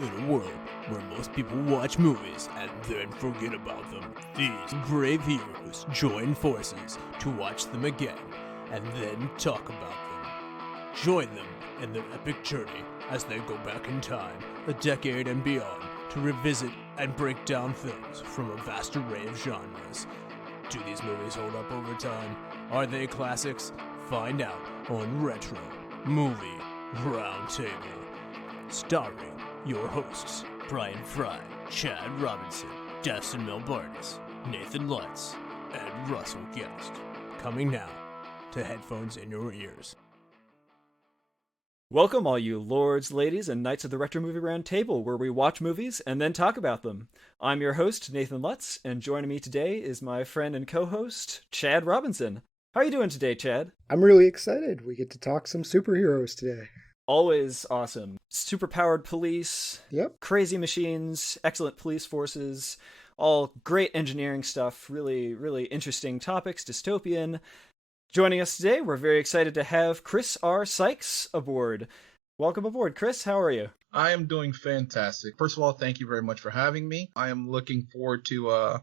In a world where most people watch movies and then forget about them, these brave heroes join forces to watch them again and then talk about them. Join them in their epic journey as they go back in time, a decade and beyond, to revisit and break down films from a vast array of genres. Do these movies hold up over time? Are they classics? Find out on Retro Movie Roundtable. Starring your hosts, Brian Fry, Chad Robinson, Dustin Melbartis, Nathan Lutz, and Russell Guest. Coming now to headphones in your ears. Welcome, all you lords, ladies, and knights of the Retro Movie Roundtable, where we watch movies and then talk about them. I'm your host, Nathan Lutz, and joining me today is my friend and co-host, Chad Robinson. How are you doing today, Chad? I'm really excited. We get to talk some superheroes today. Always awesome. Superpowered police, Yep. Crazy machines, excellent police forces, all great engineering stuff, really, really interesting topics, dystopian. Joining us today, we're very excited to have Chris R Sykes aboard. Welcome aboard, Chris. How are you? I am doing fantastic. First of all, thank you very much for having me. I am looking forward to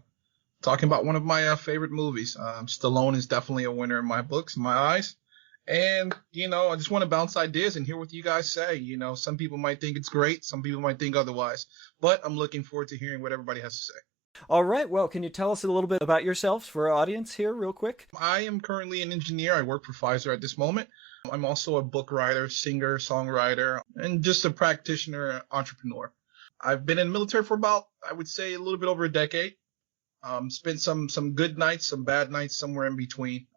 talking about one of my favorite movies. Stallone is definitely a winner in my books, in my eyes. And, I just want to bounce ideas and hear what you guys say. Some people might think it's great. Some people might think otherwise. But I'm looking forward to hearing what everybody has to say. All right. Well, can you tell us a little bit about yourself for our audience here real quick? I am currently an engineer. I work for Pfizer at this moment. I'm also a book writer, singer, songwriter, and just a practitioner, entrepreneur. I've been in the military for about, I would say, a little bit over a decade. Spent some good nights, some bad nights, somewhere in between.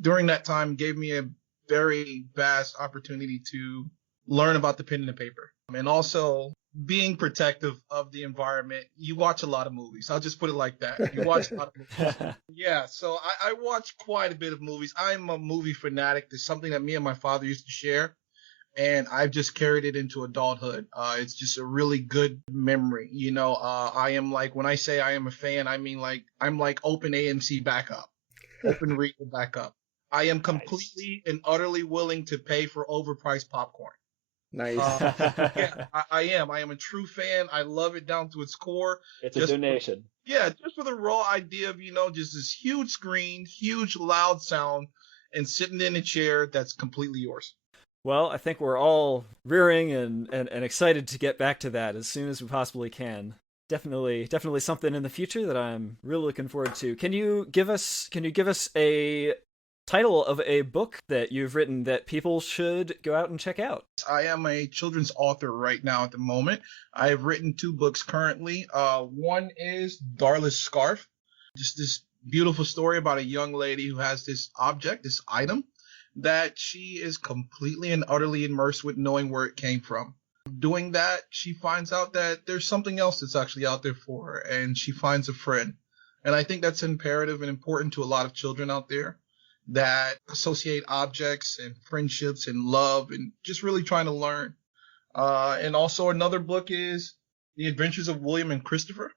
During that time, gave me a very vast opportunity to learn about the pen and the paper, and also being protective of the environment. You watch a lot of movies. I'll just put it like that. You watch a lot of movies. Yeah, so I watch quite a bit of movies. I'm a movie fanatic. It's something that me and my father used to share, and I've just carried it into adulthood. It's just a really good memory. I am like, when I say I am a fan, I mean like I'm like open AMC backup, open Regal backup. I am completely and utterly willing to pay for overpriced popcorn. Nice. Yeah, I am. I am a true fan. I love it down to its core. It's a donation. Just for the raw idea of, just this huge screen, huge loud sound, and sitting in a chair that's completely yours. Well, I think we're all rearing and excited to get back to that as soon as we possibly can. Definitely something in the future that I'm really looking forward to. Can you give us a title of a book that you've written that people should go out and check out? I am a children's author right now at the moment. I have written 2 books currently. One is Darla's Scarf, just this beautiful story about a young lady who has this object, this item, that she is completely and utterly immersed with, knowing where it came from. Doing that, she finds out that there's something else that's actually out there for her, and she finds a friend. And I think that's imperative and important to a lot of children out there that associate objects and friendships and love and just really trying to learn. And also another book is The Adventures of William and Christopher,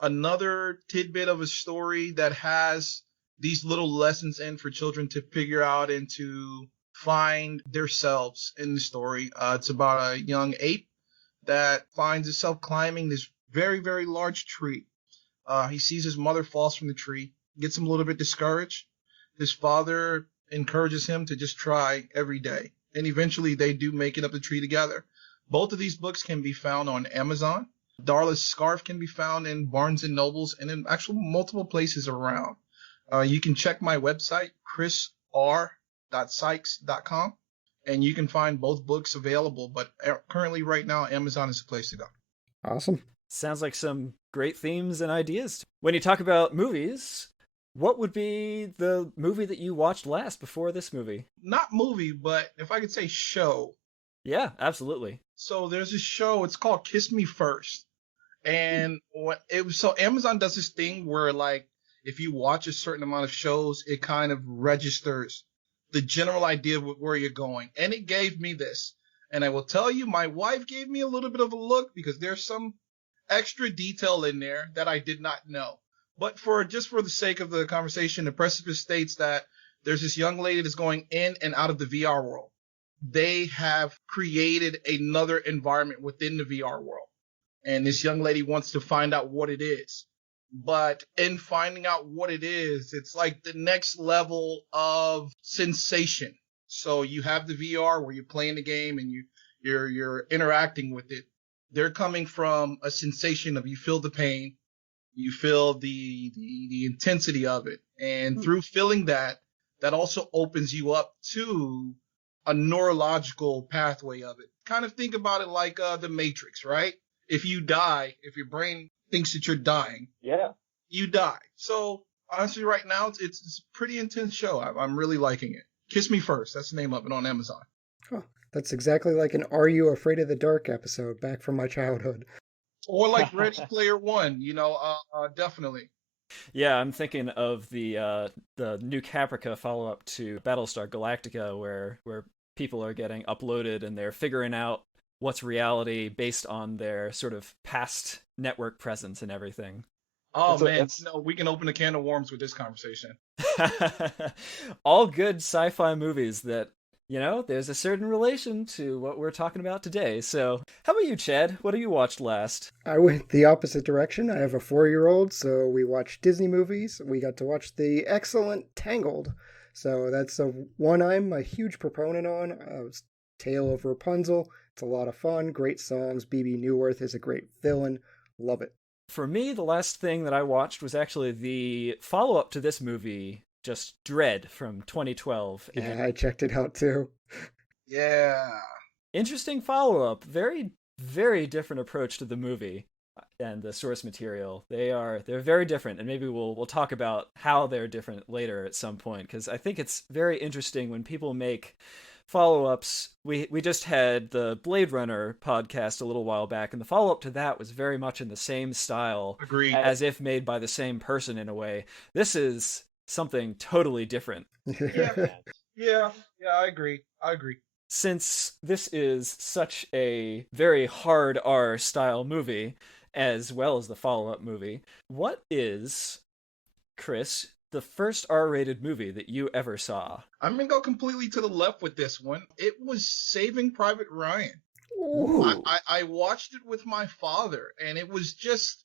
another tidbit of a story that has these little lessons in for children to figure out and to find themselves in the story. It's about a young ape that finds itself climbing this very, very large tree. He sees his mother falls from the tree, gets him a little bit discouraged. His father encourages him to just try every day. And eventually they do make it up the tree together. Both of these books can be found on Amazon. Darla's Scarf can be found in Barnes & Nobles and in actual multiple places around. You can check my website, chrisr.sykes.com, and you can find both books available. But currently right now, Amazon is the place to go. Awesome. Sounds like some great themes and ideas. When you talk about movies, what would be the movie that you watched last before this movie? Not movie, but if I could say show. Yeah, absolutely. So there's a show, it's called Kiss Me First. And so Amazon does this thing where, like, if you watch a certain amount of shows, it kind of registers the general idea of where you're going. And it gave me this. And I will tell you, my wife gave me a little bit of a look because there's some extra detail in there that I did not know. But for the sake of the conversation, the precipice states that there's this young lady that's going in and out of the VR world. They have created another environment within the VR world. and this young lady wants to find out what it is. But in finding out what it is, it's like the next level of sensation. So you have the VR where you're playing the game and you're interacting with it. They're coming from a sensation of you feel the pain, you feel the intensity of it, and through feeling that also opens you up to a neurological pathway of it. Kind of think about it like the Matrix, right? If you die, if your brain thinks that you're dying, you die. So honestly, right now it's a pretty intense show. I'm really liking it. Kiss Me First. That's the name of it on Amazon. Huh. That's exactly like an Are You Afraid of the Dark episode back from my childhood. Or like Ready Player One, definitely. Yeah, I'm thinking of the New Caprica follow-up to Battlestar Galactica, where people are getting uploaded and they're figuring out what's reality based on their sort of past network presence and everything. Oh, no, we can open a can of worms with this conversation. All good sci-fi movies that, there's a certain relation to what we're talking about today. So how about you, Chad? What have you watched last? I went the opposite direction. I have a 4-year-old, so we watched Disney movies. We got to watch the excellent Tangled. So that's one I'm a huge proponent on. Tale of Rapunzel. It's a lot of fun. Great songs. Bebe Neuwirth is a great villain. Love it. For me, the last thing that I watched was actually the follow-up to this movie, Just Dredd from 2012. Yeah, and I checked it out too. Yeah. Interesting follow-up. Very, very different approach to the movie and the source material. They're very different, and maybe we'll talk about how they're different later at some point, because I think it's very interesting when people make follow-ups. We just had the Blade Runner podcast a little while back, and the follow-up to that was very much in the same style. Agreed. As if made by the same person in a way. This is something totally different. Yeah, I agree. Since this is such a very hard R style movie, as well as the follow-up movie, what is, Chris, the first R-rated movie that you ever saw? I'm going to go completely to the left with this one. It was Saving Private Ryan. I watched it with my father, and it was just...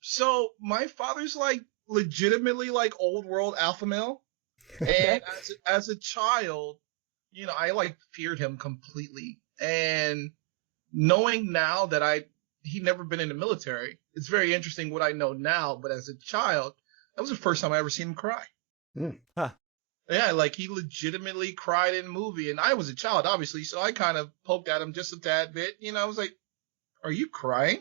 So, my father's like legitimately like old world alpha male. And as a child, I like feared him completely. And knowing now that he'd never been in the military, it's very interesting what I know now, but as a child, that was the first time I ever seen him cry. Huh. Yeah, like he legitimately cried in a movie, and I was a child, obviously, so I kind of poked at him just a tad bit. I was like, "Are you crying?"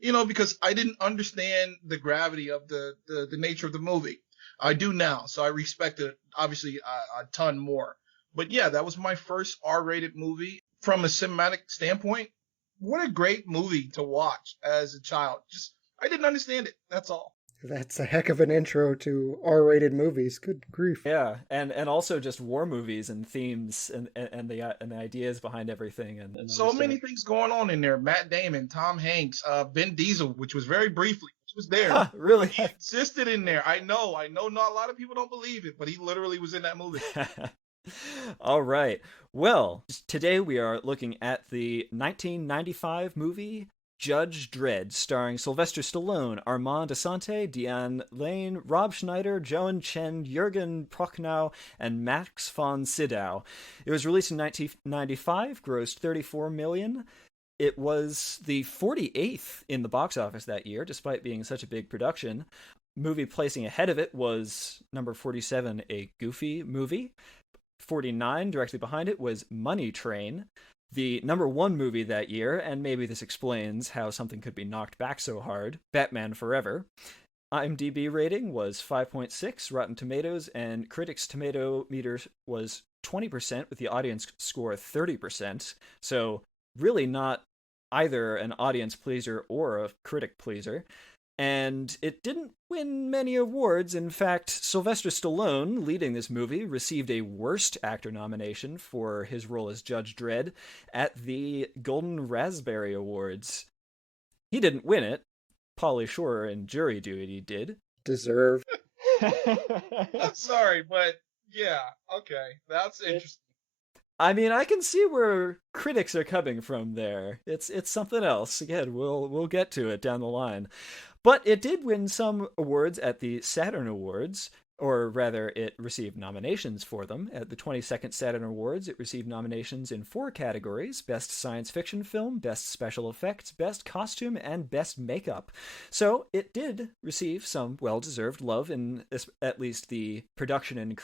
Because I didn't understand the gravity of the nature of the movie. I do now, so I respect it obviously a ton more. But yeah, that was my first R-rated movie. From a cinematic standpoint, what a great movie to watch as a child. Just I didn't understand it. That's all. That's a heck of an intro to R-rated movies. Good grief. Yeah, and also just war movies and themes and the ideas behind everything. And so many things going on in there. Matt Damon, Tom Hanks, Ben Diesel, which was very briefly, which was there. Huh, really? He existed in there. I know. Not a lot of people don't believe it, but he literally was in that movie. All right. Well, today we are looking at the 1995 movie Judge Dredd, starring Sylvester Stallone, Armand, Assante, Diane Lane, Rob Schneider, Joan, Chen, Jürgen, Prochnow, and Max von Sydow. It was released in 1995, grossed $34 million. It was the 48th in the box office that year, despite being such a big production. Movie placing ahead of it was number 47, A Goofy Movie. 49, directly behind it, was Money Train. The number 1 movie that year, and maybe this explains how something could be knocked back so hard, Batman Forever. IMDb rating was 5.6, Rotten Tomatoes, and Critics' Tomato Meter was 20%, with the audience score 30%. So really not either an audience pleaser or a critic pleaser. And it didn't win many awards. In fact, Sylvester Stallone, leading this movie, received a Worst Actor nomination for his role as Judge Dredd at the Golden Raspberry Awards. He didn't win it. Pauly Shore and Jury Duty did. Deserved. I'm sorry, but yeah, okay. That's interesting. I mean, I can see where critics are coming from there. It's something else. Again, we'll get to it down the line. But it did win some awards at the Saturn Awards, or rather, it received nominations for them. At the 22nd Saturn Awards, it received nominations in 4 categories: Best Science Fiction Film, Best Special Effects, Best Costume, and Best Makeup. So it did receive some well-deserved love in at least the production and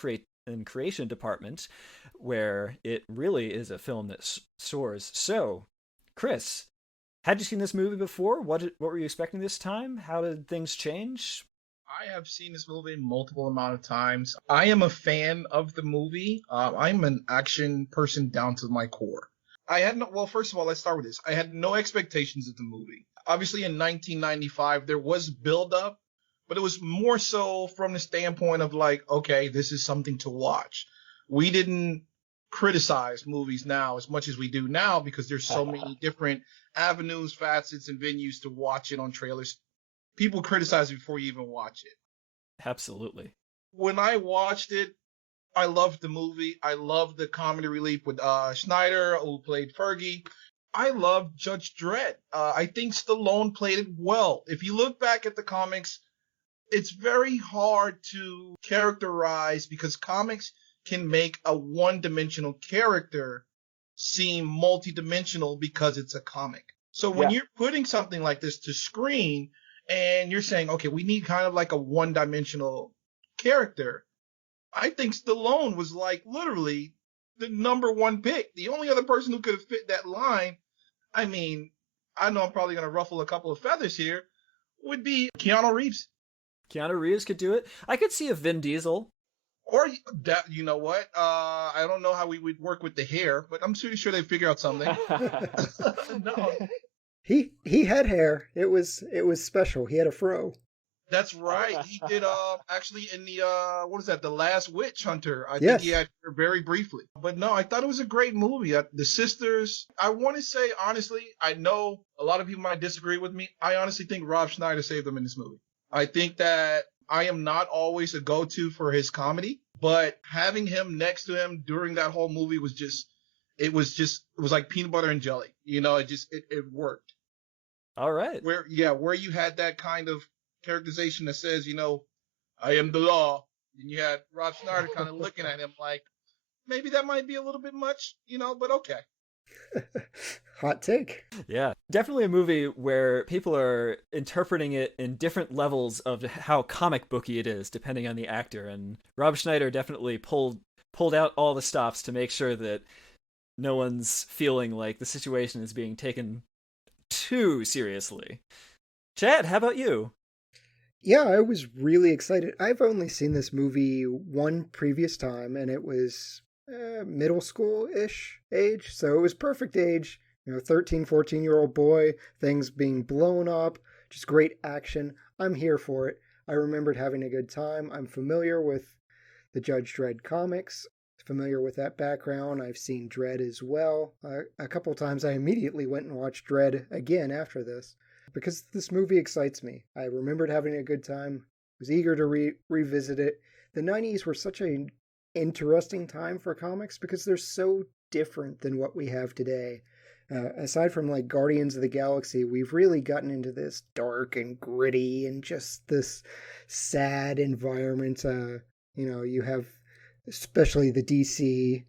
creation department, where it really is a film that soars. So, Chris, had you seen this movie before? What were you expecting this time? How did things change? I have seen this movie multiple amount of times. I am a fan of the movie. I'm an action person down to my core. Well, first of all, let's start with this. I had no expectations of the movie. Obviously, in 1995, there was build-up, but it was more so from the standpoint of like, okay, this is something to watch. We didn't criticize movies now as much as we do now because there's so many different avenues, facets, and venues to watch it on trailers. People criticize it before you even watch it. Absolutely. When I watched it, I loved the movie. I loved the comedy relief with Schneider, who played Fergie. I loved Judge Dredd. I think Stallone played it well. If you look back at the comics, it's very hard to characterize because comics can make a one-dimensional character seem multi-dimensional because it's a comic. So when you're putting something like this to screen and you're saying, okay, we need kind of like a one-dimensional character, I think Stallone was like literally the number one pick. The only other person who could have fit that line, I mean, I know I'm probably going to ruffle a couple of feathers here, would be Keanu Reeves. Keanu Reeves could do it. I could see a Vin Diesel. Or that, you know what? I don't know how we would work with the hair, but I'm pretty sure they'd figure out something. No. He had hair. It was special. He had a fro. That's right. He did actually in the what is that? The Last Witch Hunter. I think he had her very briefly. But no, I thought it was a great movie. The sisters. I want to say honestly, I know a lot of people might disagree with me. I honestly think Rob Schneider saved them in this movie. I think that I am not always a go-to for his comedy, but having him next to him during that whole movie was it was like peanut butter and jelly. You know, it worked. All right. Where you had that kind of characterization that says, you know, I am the law. And you had Rob Schneider kind of looking at him like, maybe that might be a little bit much, you know, but okay. Hot take. Yeah, definitely a movie where people are interpreting it in different levels of how comic booky it is, depending on the actor. And Rob Schneider definitely pulled out all the stops to make sure that no one's feeling like the situation is being taken too seriously. Chad, how about you? Yeah, I was really excited. I've only seen this movie one previous time, and it was middle school-ish age, so it was perfect age. 13, 14-year-old boy, things being blown up, just great action. I'm here for it. I remembered having a good time. I'm familiar with the Judge Dredd comics, familiar with that background. I've seen Dredd as well. A couple of times I immediately went and watched Dredd again after this, because this movie excites me. I remembered having a good time, was eager to revisit it. The 90s were such an interesting time for comics because they're so different than what we have today. Aside from like Guardians of the Galaxy, we've really gotten into this dark and gritty and just this sad environment. You have especially the DC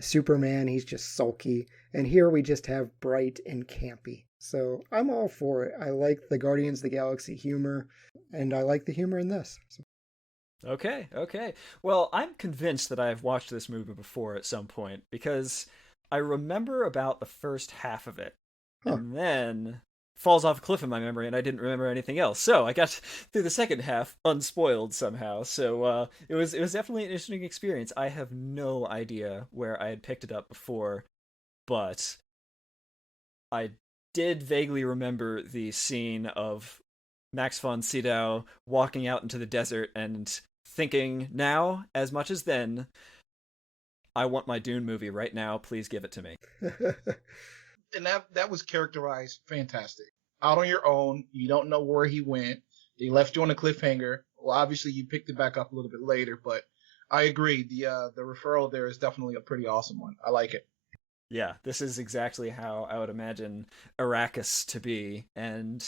Superman, he's just sulky. And here we just have bright and campy. So I'm all for it. I like the Guardians of the Galaxy humor, and I like the humor in this. So. Okay. Well, I'm convinced that I've watched this movie before at some point, because I remember about the first half of it, and then falls off a cliff in my memory, and I didn't remember anything else. So I got through the second half unspoiled somehow. So it was definitely an interesting experience. I have no idea where I had picked it up before, but I did vaguely remember the scene of Max von Sydow walking out into the desert and thinking now, as much as then, I want my Dune movie right now. Please give it to me. And that was characterized fantastic. Out on your own, you don't know where he went. They left you on a cliffhanger. Well, obviously you picked it back up a little bit later, but I agree. The referral there is definitely a pretty awesome one. I like it. Yeah, this is exactly how I would imagine Arrakis to be, and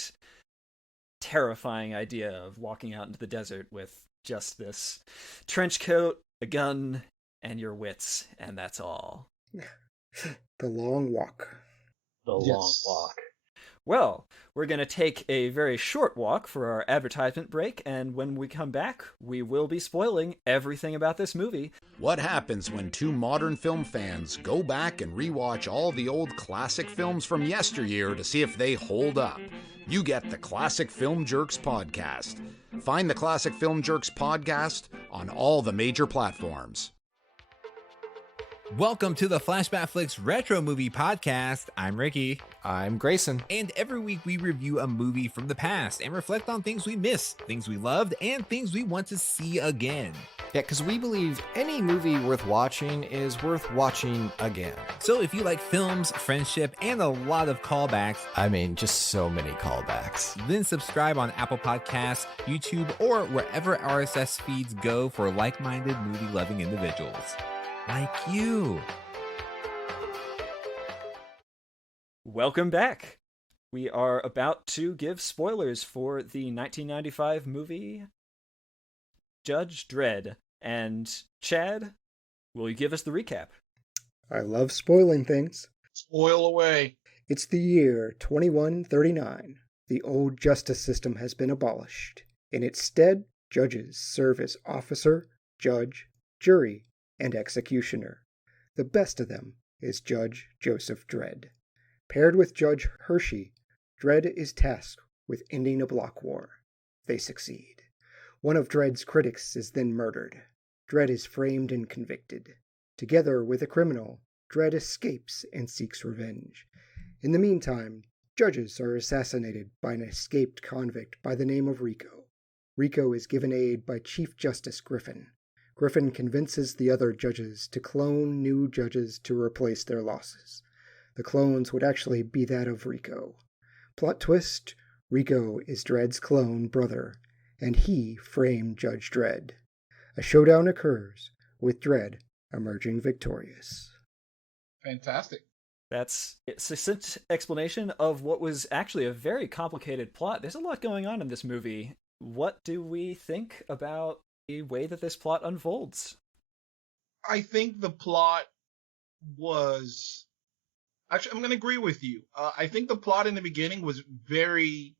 terrifying idea of walking out into the desert with just this trench coat, a gun, and your wits, and that's all. The long walk. The long walk. Well, we're going to take a very short walk for our advertisement break, and when we come back, we will be spoiling everything about this movie. What happens when two modern film fans go back and rewatch all the old classic films from yesteryear to see if they hold up? You get the Classic Film Jerks podcast. Find the Classic Film Jerks podcast on all the major platforms. Welcome to the Flashback Flicks Retro Movie Podcast. I'm Ricky. I'm Grayson. And every week we review a movie from the past and reflect on things we missed, things we loved, and things we want to see again. Yeah, because we believe any movie worth watching is worth watching again. So if you like films, friendship, and a lot of callbacks, I mean, just so many callbacks, then subscribe on Apple Podcasts, YouTube, or wherever RSS feeds go for like-minded movie-loving individuals. Like you. Welcome back. We are about to give spoilers for the 1995 movie Judge Dredd. And Chad, will you give us the recap? I love spoiling things. Spoil away. It's the year 2139. The old justice system has been abolished. In its stead, judges serve as officer, judge, jury, and executioner. The best of them is Judge Joseph Dredd. Paired with Judge Hershey, Dredd is tasked with ending a block war. They succeed. One of Dredd's critics is then murdered. Dredd is framed and convicted. Together with a criminal, Dredd escapes and seeks revenge. In the meantime, judges are assassinated by an escaped convict by the name of Rico. Rico is given aid by Chief Justice Griffin. Griffin convinces the other judges to clone new judges to replace their losses. The clones would actually be that of Rico. Plot twist, Rico is Dredd's clone brother, and he framed Judge Dredd. A showdown occurs, with Dredd emerging victorious. Fantastic. That's a succinct explanation of what was actually a very complicated plot. There's a lot going on in this movie. What do we think about the way that this plot unfolds? I think the plot was... Actually, I'm going to agree with you. I think the plot in the beginning was very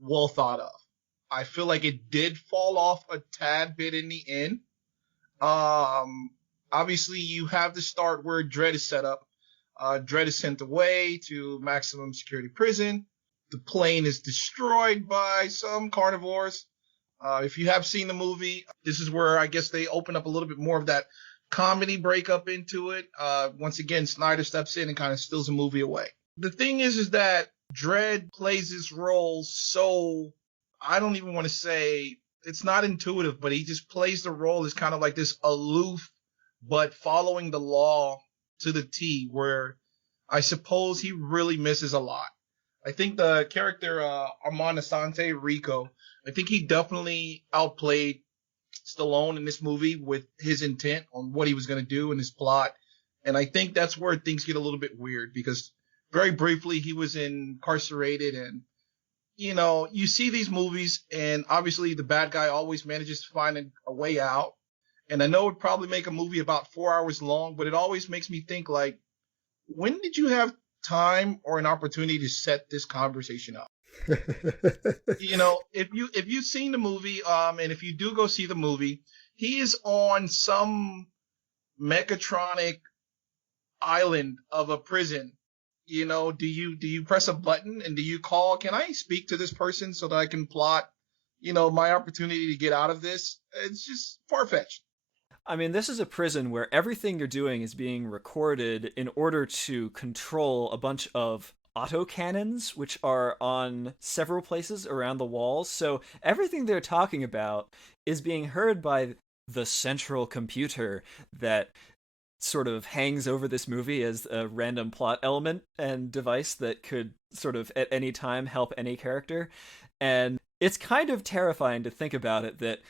well thought of. I feel like it did fall off a tad bit in the end. Obviously, you have the start where Dredd is set up. Dredd is sent away to maximum security prison. The plane is destroyed by some carnivores. If you have seen the movie, this is where I guess they open up a little bit more of that comedy breakup into it. Once again, Schneider steps in and kind of steals the movie away. The thing is that Dredd plays this role so, I don't even want to say, it's not intuitive, but he just plays the role as kind of like this aloof, but following the law to the T, where I suppose he really misses a lot. I think the character Armand Assante, Rico, I think he definitely outplayed Stallone in this movie with his intent on what he was going to do in his plot. And I think that's where things get a little bit weird, because very briefly he was incarcerated, and, you know, you see these movies and obviously the bad guy always manages to find a way out. And I know it'd probably make a movie about 4 hours long, but it always makes me think, like, when did you have time or an opportunity to set this conversation up? You know, if you've seen the movie, and if you do go see the movie, he is on some mechatronic island of a prison. You know, do you press a button and do you call, can I speak to this person so that I can plot, you know, my opportunity to get out of this? It's just far-fetched. I mean, this is a prison where everything you're doing is being recorded in order to control a bunch of autocannons, which are on several places around the walls. So everything they're talking about is being heard by the central computer that sort of hangs over this movie as a random plot element and device that could sort of at any time help any character. And it's kind of terrifying to think about it, that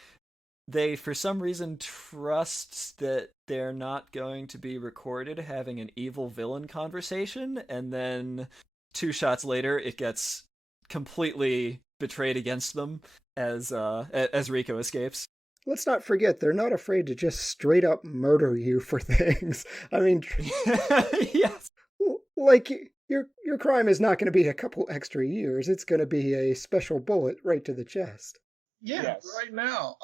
they for some reason trust that they're not going to be recorded having an evil villain conversation, and then 2 shots later it gets completely betrayed against them as Rico escapes. Let's not forget, they're not afraid to just straight up murder you for things. I mean, yes. Like, your crime is not going to be a couple extra years. It's going to be a special bullet right to the chest. Yeah, Yes. right now.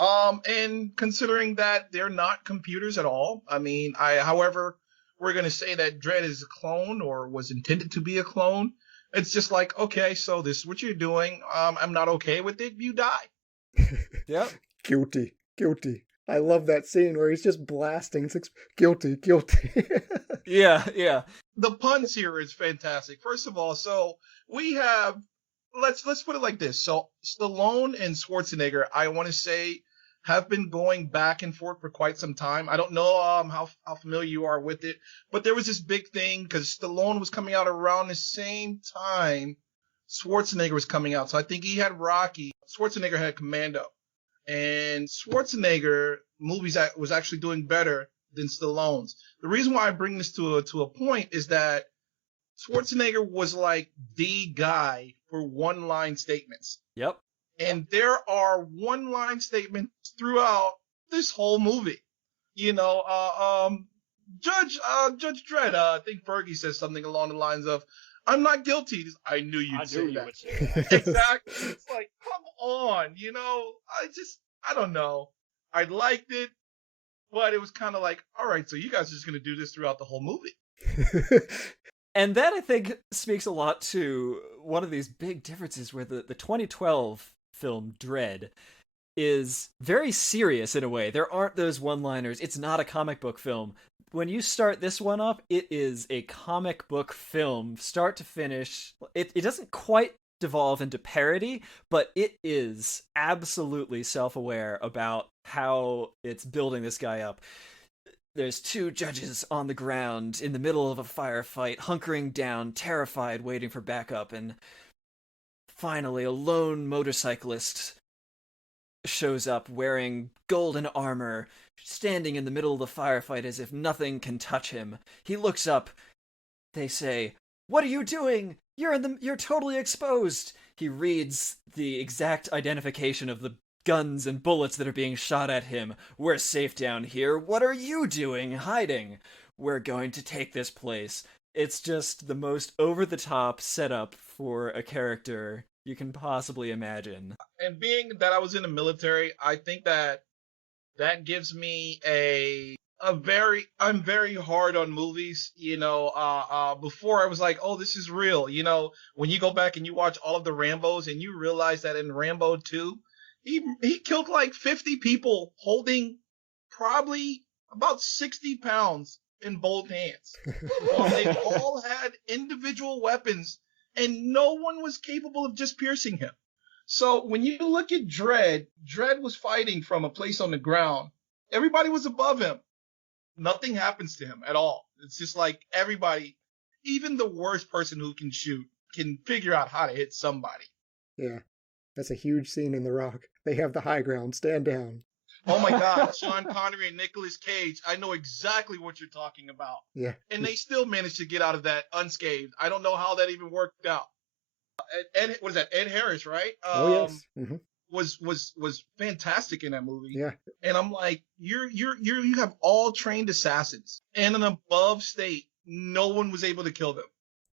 And considering that they're not computers at all, I mean, however, we're going to say that Dredd is a clone or was intended to be a clone. It's just like, okay, so this is what you're doing. I'm not okay with it. You die. Yep. Guilty. I love that scene where he's just blasting. It's like, guilty. Yeah. The puns here is fantastic. First of all, so we have, let's put it like this. So Stallone and Schwarzenegger, I want to say, have been going back and forth for quite some time. I don't know how familiar you are with it, but there was this big thing because Stallone was coming out around the same time Schwarzenegger was coming out. So I think he had Rocky. Schwarzenegger had Commando. And Schwarzenegger movies that was actually doing better than Stallone's. The reason why I bring this to a point is that Schwarzenegger was like the guy for one-line statements. Yep. And there are one-line statements throughout this whole movie. You know, Judge Dredd, I think Fergie says something along the lines of, "I'm not guilty." I knew you'd say that. Would say that. Exactly. It's like, come on, you know, I don't know. I liked it, but it was kind of like, all right, so you guys are just going to do this throughout the whole movie. And that, I think, speaks a lot to one of these big differences where the 2012 film Dredd is very serious in a way. There aren't those one-liners. It's not a comic book film. When you start this one up, it is a comic book film, start to finish. It doesn't quite devolve into parody, but it is absolutely self-aware about how it's building this guy up. There's 2 judges on the ground in the middle of a firefight, hunkering down, terrified, waiting for backup, and finally a lone motorcyclist shows up wearing golden armor, standing in the middle of the firefight as if nothing can touch him. He looks up. They say, "What are you doing? You're totally exposed." He reads the exact identification of the guns and bullets that are being shot at him. "We're safe down here. What are you doing? Hiding. We're going to take this place." It's just the most over-the-top setup for a character you can possibly imagine. And being that I was in the military, I think that gives me I'm very hard on movies, you know. Before I was like, oh, this is real, you know. When you go back and you watch all of the Rambos and you realize that in Rambo 2, he killed like 50 people holding probably about 60 pounds in both hands. They all had individual weapons and no one was capable of just piercing him. So when you look at Dredd was fighting from a place on the ground. Everybody was above him. Nothing happens to him at all. It's just like everybody, even the worst person who can shoot, can figure out how to hit somebody. Yeah, that's a huge scene in The Rock. They have the high ground. Stand down. Oh my God, Sean Connery and Nicolas Cage. I know exactly what you're talking about. Yeah. And they still managed to get out of that unscathed. I don't know how that even worked out. Ed, what is that? Ed Harris, right? Oh yes. Mm-hmm. Was fantastic in that movie. Yeah. And I'm like, you have all trained assassins in an above state. No one was able to kill them.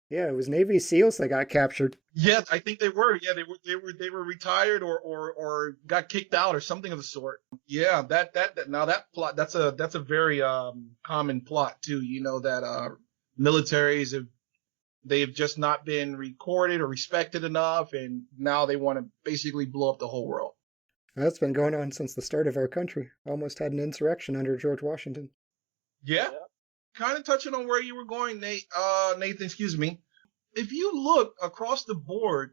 Yeah, it was Navy SEALs that got captured. Yes, I think they were. Yeah, they were retired or got kicked out or something of the sort. Yeah, that now that plot, that's a very common plot too. You know that militaries they've just not been recorded or respected enough, and now they want to basically blow up the whole world. That's been going on since the start of our country. Almost had an insurrection under George Washington. Yeah. Kind of touching on where you were going, Nathan, excuse me. If you look across the board,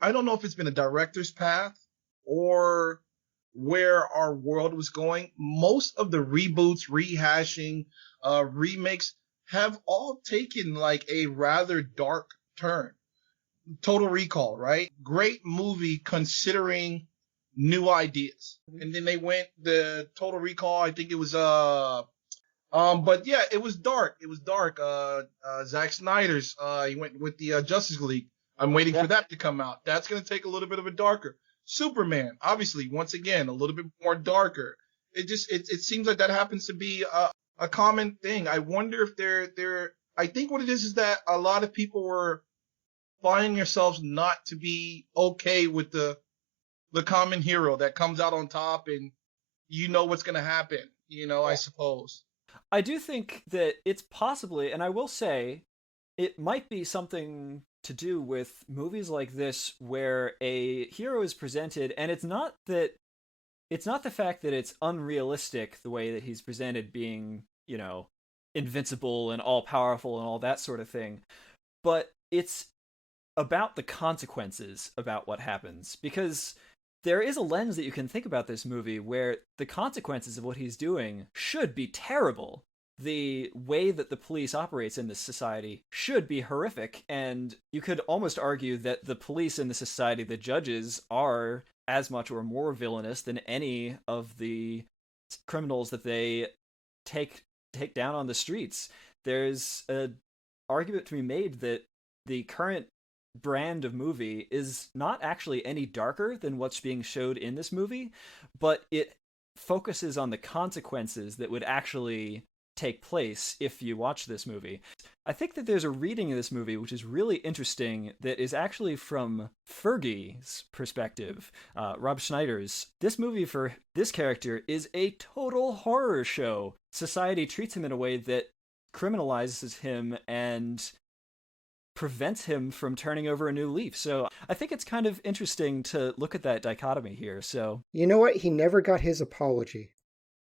I don't know if it's been a director's path or where our world was going. Most of the reboots, rehashing, remakes have all taken like a rather dark turn. Total Recall, right? Great movie considering new ideas. And then they went the Total Recall. I think it was but yeah, it was dark. It was dark. Zack Snyder's he went with the Justice League. I'm waiting for that to come out. That's gonna take a little bit of a darker. Superman, obviously, once again, a little bit more darker. It seems like that happens to be a common thing. I wonder if they're I think what it is that a lot of people were finding themselves not to be okay with the common hero that comes out on top and you know what's going to happen, I suppose. I do think that it's possibly, and I will say, it might be something to do with movies like this where a hero is presented, and it's not the fact that it's unrealistic the way that he's presented, being, invincible and all-powerful and all that sort of thing, but it's about the consequences about what happens, because there is a lens that you can think about this movie where the consequences of what he's doing should be terrible. The way that the police operates in this society should be horrific, and you could almost argue that the police in the society, the judges, are as much or more villainous than any of the criminals that they take down on the streets. There's an argument to be made that the current brand of movie is not actually any darker than what's being showed in this movie, but it focuses on the consequences that would actually take place if you watch this movie. I think that there's a reading of this movie which is really interesting that is actually from Fergie's perspective, Rob Schneider's. This movie for this character is a total horror show. Society treats him in a way that criminalizes him and prevents him from turning over a new leaf. So I think it's kind of interesting to look at that dichotomy here. So you know what? He never got his apology.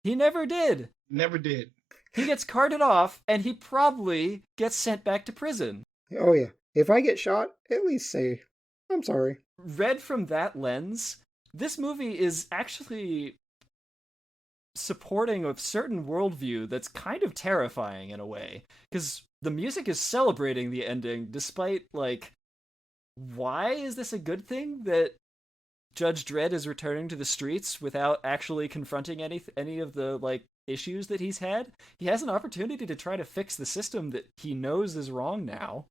He never did. Never did. He gets carted off, and he probably gets sent back to prison. Oh yeah. If I get shot, at least say, I'm sorry. Read from that lens, this movie is actually supporting a certain worldview that's kind of terrifying in a way, because the music is celebrating the ending, despite, why is this a good thing that Judge Dredd is returning to the streets without actually confronting any of the, issues that he's had? He has an opportunity to try to fix the system that he knows is wrong now.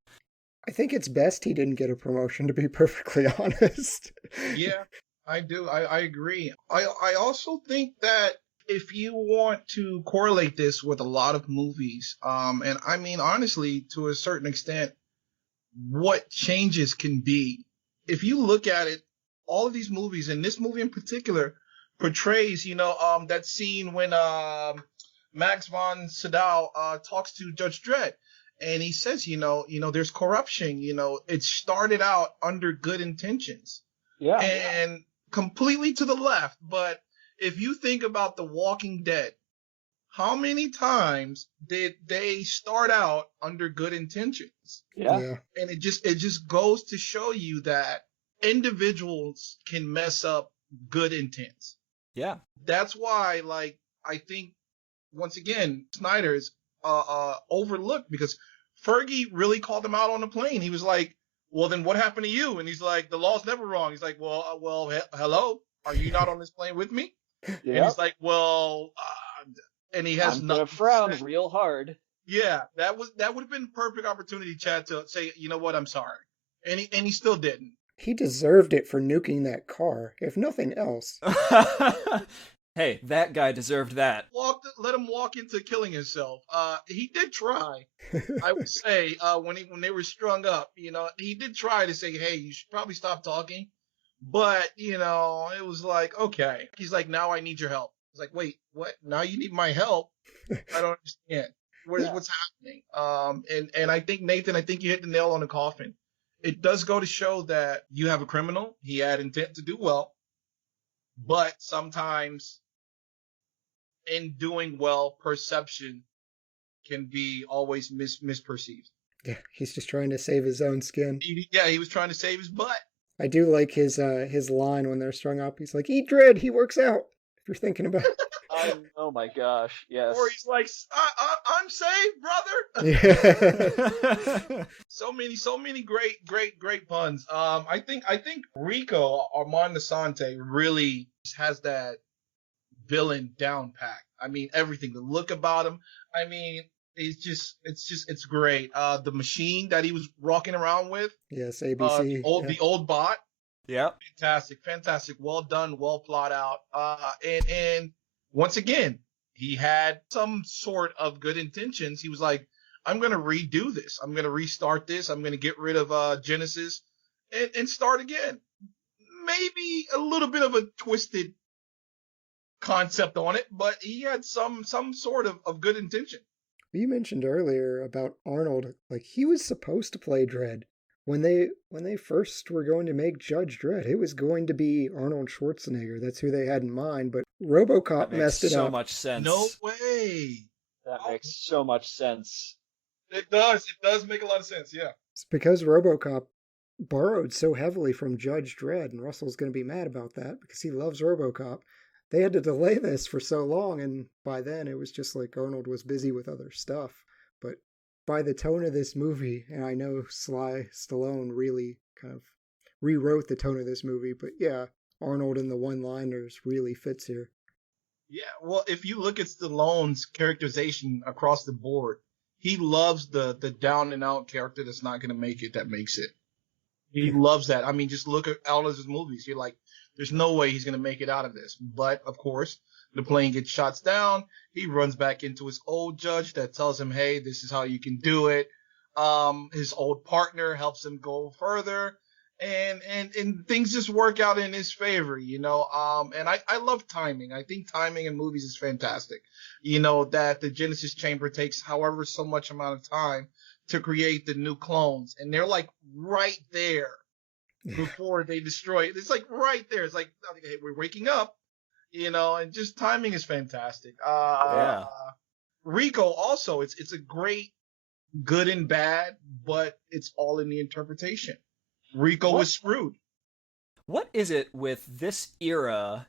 I think it's best he didn't get a promotion, to be perfectly honest. Yeah, I do. I agree. I also think that if you want to correlate this with a lot of movies, and I mean, honestly, to a certain extent, what changes can be. If you look at it, all of these movies, and this movie in particular, portrays, that scene when Max von Sydow talks to Judge Dredd, and he says, there's corruption, it started out under good intentions. Yeah. And completely to the left, but if you think about The Walking Dead, how many times did they start out under good intentions? Yeah. And it just goes to show you that individuals can mess up good intents. Yeah. That's why, I think, once again, Snyder's overlooked, because Fergie really called him out on the plane. He was like, well, then what happened to you? And he's like, the law's never wrong. He's like, well, hello? Are you not on this plane with me? Yeah. And he's like, well, and he has nothing. I'm gonna frown real hard. Yeah, that would have been perfect opportunity, Chad, to say, you know what, I'm sorry. And he still didn't. He deserved it for nuking that car, if nothing else. Hey, that guy deserved that. Let him walk into killing himself. He did try. I would say when they were strung up, he did try to say, hey, you should probably stop talking. But it was like, okay. He's like, now I need your help. I was like, wait, what? Now you need my help? I don't understand. What's happening? And I think, Nathan, you hit the nail on the coffin. It does go to show that you have a criminal. He had intent to do well, but sometimes in doing well, perception can be always misperceived. Yeah, he's just trying to save his own skin. He was trying to save his butt. I do like his line when they're strung up. He's like, eat Dredd, he works out. If you're thinking about it. Oh my gosh, yes. Or he's like, I'm saved, brother. Yeah. So many great puns. I think Rico Armand Assante really has that villain down pat. I mean, everything, the look about him. I mean, it's great. The machine that he was rocking around with. Yes, ABC. The old bot. Yep. Fantastic. Well done, well plot out. And once again, he had some sort of good intentions. He was like, I'm going to redo this. I'm going to restart this. I'm going to get rid of Genesis and start again. Maybe a little bit of a twisted concept on it, but he had some sort of good intention. You mentioned earlier about Arnold, like he was supposed to play Dredd. When they first were going to make Judge Dredd, it was going to be Arnold Schwarzenegger. That's who they had in mind, but RoboCop messed it up. So much sense. No way. That makes so much sense. It does. It does make a lot of sense, yeah. It's because RoboCop borrowed so heavily from Judge Dredd, and Russell's going to be mad about that because he loves RoboCop. They had to delay this for so long, and by then it was just like Arnold was busy with other stuff. But by the tone of this movie, and I know Stallone really kind of rewrote the tone of this movie, but yeah, Arnold in the one-liners really fits here. Yeah, well, if you look at Stallone's characterization across the board, he loves the down-and-out character that's not going to make it that makes it. He loves that. I mean, just look at all of his movies. You're like, there's no way he's going to make it out of this. But, of course, the plane gets shot down. He runs back into his old judge that tells him, hey, this is how you can do it. His old partner helps him go further. And things just work out in his favor, you know. And I love timing. I think timing in movies is fantastic. You know, that the Genesis chamber takes however so much amount of time to create the new clones. And they're like right there before they destroy it. It's like right there. It's like, hey, we're waking up, you know, and just timing is fantastic. Yeah. Rico also, it's a great good and bad, but it's all in the interpretation. Rico was screwed. What is it with this era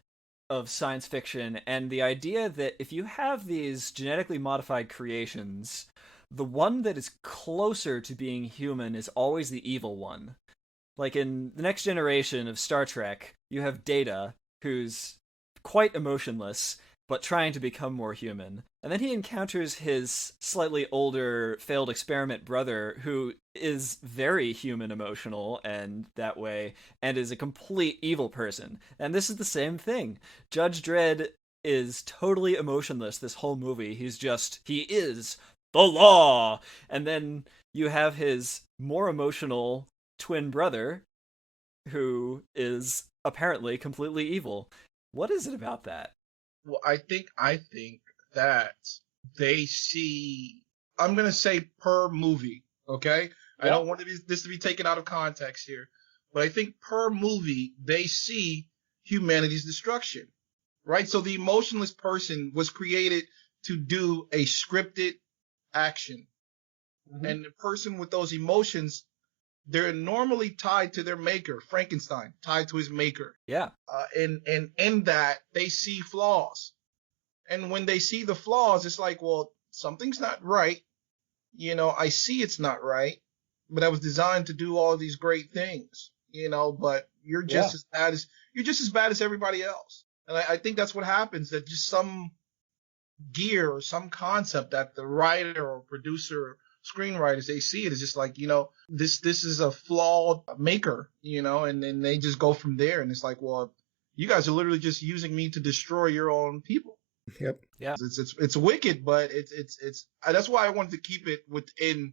of science fiction and the idea that if you have these genetically modified creations, the one that is closer to being human is always the evil one? Like in the next generation of Star Trek, you have Data, who's quite emotionless, but trying to become more human. And then he encounters his slightly older failed experiment brother, who is very human emotional and that way, and is a complete evil person. And this is the same thing. Judge Dredd is totally emotionless this whole movie. He is the law. And then you have his more emotional twin brother, who is apparently completely evil. What is it about that? Well, I think that they see, I'm going to say per movie, okay? Yep. I don't want this to be taken out of context here, but I think per movie, they see humanity's destruction, right? So the emotionless person was created to do a scripted action. Mm-hmm. And the person with those emotions, they're normally tied to their maker, Frankenstein, tied to his maker. Yeah. And in that, they see flaws. And when they see the flaws, it's like, well, something's not right. You know, I see it's not right, but I was designed to do all these great things, you know, but you're just as bad as everybody else. And I think that's what happens, that just some gear or some concept that the writer or producer, screenwriters, they see it as just like, you know, this is a flawed maker, you know, and then they just go from there. And it's like, well, you guys are literally just using me to destroy your own people. Yep. Yeah. It's wicked, but it's that's why I wanted to keep it within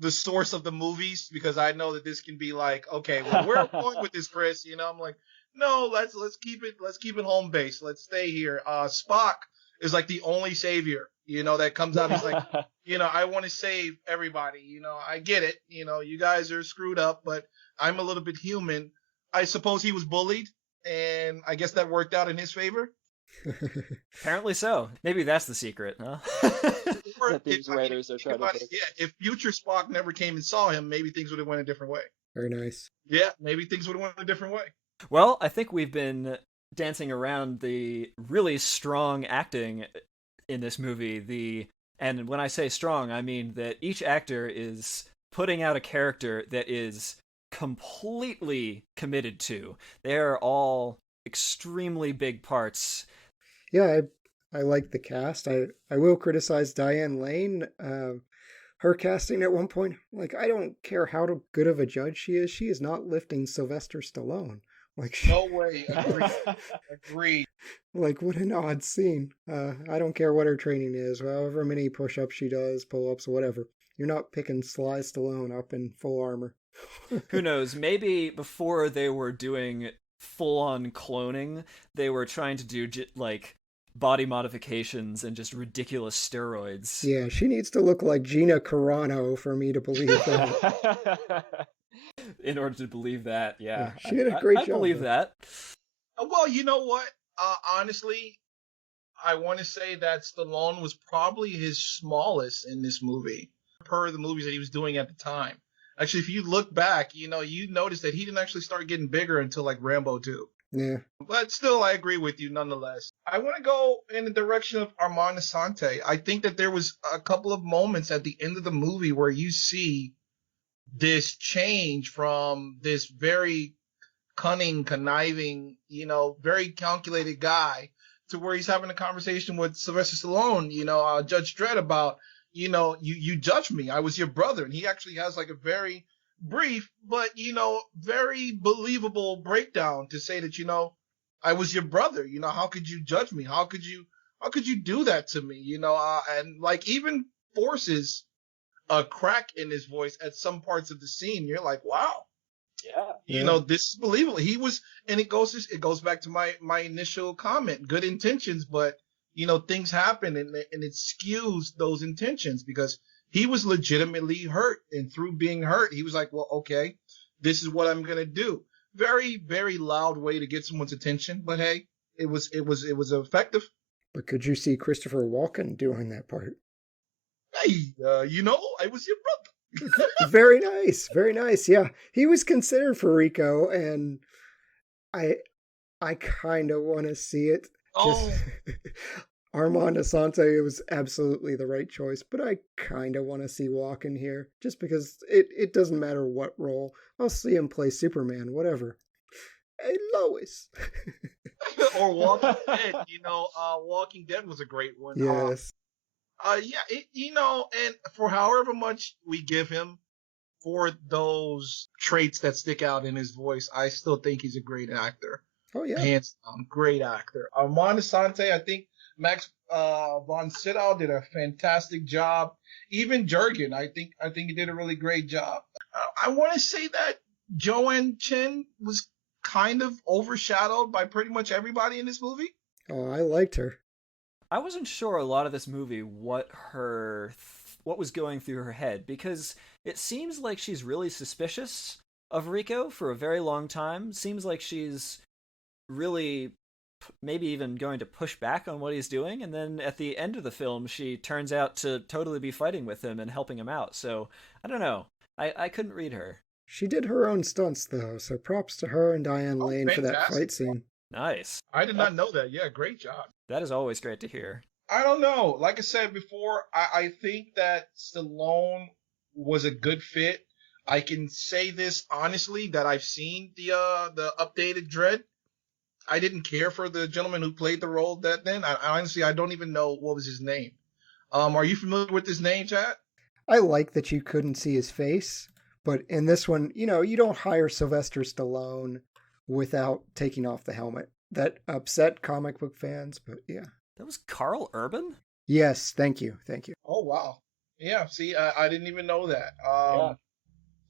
the source of the movies, because I know that this can be like, okay, well, where are we going with this, Chris? You know, I'm like, no, let's keep it home base. Let's stay here. Spock is like the only savior, you know, that comes out. He's like, you know, I want to save everybody. You know, I get it. You know, you guys are screwed up, but I'm a little bit human. I suppose he was bullied, and I guess that worked out in his favor. Apparently so. Maybe that's the secret, huh? That these writers are trying to fix. Yeah, if future Spock never came and saw him, maybe things would have went a different way. Very nice. Yeah, maybe things would have went a different way. Well, I think we've been dancing around the really strong acting in this movie. The And when I say strong, I mean that each actor is putting out a character that is completely committed to. They're all extremely big parts. Yeah, I like the cast. I will criticize Diane Lane. Her casting at one point, like, I don't care how good of a judge she is not lifting Sylvester Stallone. Like, no way. Agreed. Like, what an odd scene. I don't care what her training is, however many push-ups she does, pull-ups, whatever. You're not picking Sly Stallone up in full armor. Who knows? Maybe before they were doing full-on cloning, they were trying to do like body modifications and just ridiculous steroids. Yeah, she needs to look like Gina Carano for me to believe that. In order to believe that, yeah. She did a great job. I believe that. Well, you know what? Honestly, I want to say that Stallone was probably his smallest in this movie, per the movies that he was doing at the time. Actually, if you look back, you notice that he didn't actually start getting bigger until like Rambo 2. Yeah. But still, I agree with you nonetheless. I want to go in the direction of Armand Assante. I think that there was a couple of moments at the end of the movie where you see this change from this very cunning, conniving, very calculated guy to where he's having a conversation with Sylvester Stallone, Judge Dredd about, you judged me. I was your brother. And he actually has like a very brief, but, very believable breakdown to say that, I was your brother. How could you judge me? How could you do that to me? And like even forces a crack in his voice at some parts of the scene. You're like, wow. Yeah. This is believable. He was, and it goes back to my initial comment, good intentions, but things happen and it skews those intentions because he was legitimately hurt, and through being hurt, he was like, well, okay, this is what I'm going to do. Very, very loud way to get someone's attention, but hey, it was effective. But could you see Christopher Walken doing that part? Hey, I was your brother. Very nice. Very nice. Yeah. He was considered for Rico, and I kind of want to see it. Oh. Armand Assante was absolutely the right choice, but I kind of want to see Walken here, just because it doesn't matter what role. I'll see him play Superman, whatever. Hey, Lois. Or Walking Dead. Walking Dead was a great one. Yes. And for however much we give him for those traits that stick out in his voice, I still think he's a great actor. Oh, yeah. Hands down, great actor. Armand Assante, I think Max von Sydow did a fantastic job. Even Jürgen, I think he did a really great job. I want to say that Joan Chen was kind of overshadowed by pretty much everybody in this movie. Oh, I liked her. I wasn't sure a lot of this movie what was going through her head, because it seems like she's really suspicious of Rico for a very long time. Seems like she's really maybe even going to push back on what he's doing, and then at the end of the film she turns out to totally be fighting with him and helping him out. So I don't know, I couldn't read her. She did her own stunts though, so props to her and Diane Lane for that fight scene. Nice. I did not know that. Yeah, great job. That is always great to hear. I don't know. Like I said before, I think that Stallone was a good fit. I can say this honestly, that I've seen the updated Dredd. I didn't care for the gentleman who played the role that then. I honestly don't even know what was his name. Are you familiar with his name, Chad? I like that you couldn't see his face, but in this one, you don't hire Sylvester Stallone without taking off the helmet. That upset comic book fans, but yeah. That was Carl Urban? Yes, thank you. Oh, wow. Yeah, see, I didn't even know that. Yeah.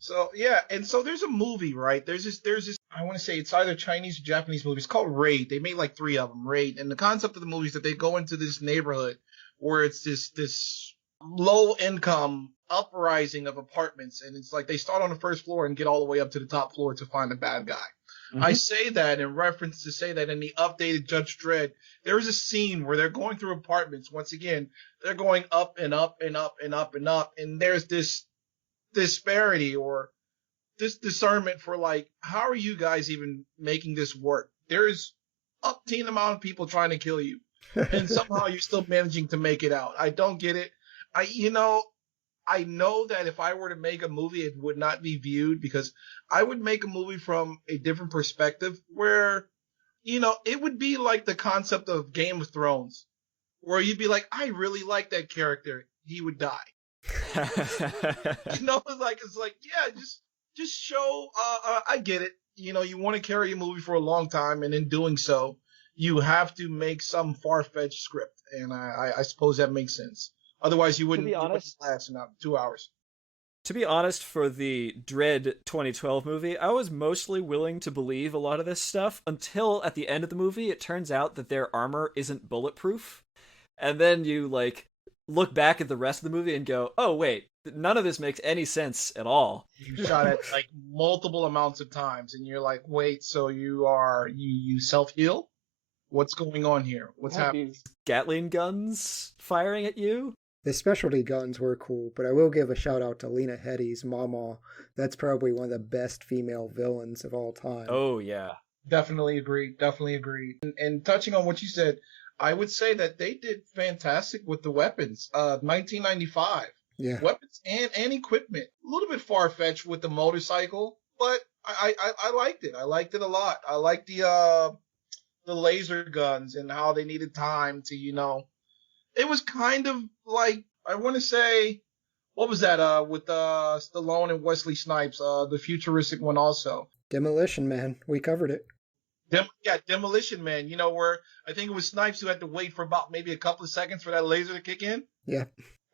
So, yeah, and so there's a movie, right? There's this, I want to say it's either Chinese or Japanese movie. It's called Raid. They made like 3 of them, Raid. And the concept of the movie is that they go into this neighborhood where it's this low-income uprising of apartments. And it's like they start on the first floor and get all the way up to the top floor to find a bad guy. Mm-hmm. I say that in reference to say that in the updated Judge Dredd, there is a scene where they're going through apartments. Once again, they're going up and up and up and up and up. And there's this disparity or this discernment for like, how are you guys even making this work? There is umpteen amount of people trying to kill you. And somehow you're still managing to make it out. I don't get it. I know that if I were to make a movie, it would not be viewed because I would make a movie from a different perspective where, it would be like the concept of Game of Thrones, where you'd be like, I really like that character. He would die. It's like, yeah, just show, I get it. You want to carry a movie for a long time, and in doing so, you have to make some far-fetched script. And I suppose that makes sense. Otherwise, you wouldn't last 2 hours. To be honest, for the Dredd 2012 movie, I was mostly willing to believe a lot of this stuff until at the end of the movie, it turns out that their armor isn't bulletproof. And then you, look back at the rest of the movie and go, oh, wait, none of this makes any sense at all. You shot it, multiple amounts of times, and you're like, wait, so you self-heal? What's going on here? What's happening? Gatling guns firing at you? The specialty guns were cool, but I will give a shout out to Lena Headey's Mama. That's probably one of the best female villains of all time. Oh, yeah. Definitely agree. And touching on what you said, I would say that they did fantastic with the weapons. 1995. Yeah. Weapons and equipment. A little bit far-fetched with the motorcycle, but I liked it. I liked it a lot. I liked the laser guns and how they needed time to, it was kind of like, I want to say, what was that, with Stallone and Wesley Snipes, the futuristic one also. Demolition Man. We covered it. Demolition Man, where I think it was Snipes who had to wait for about maybe a couple of seconds for that laser to kick in. Yeah.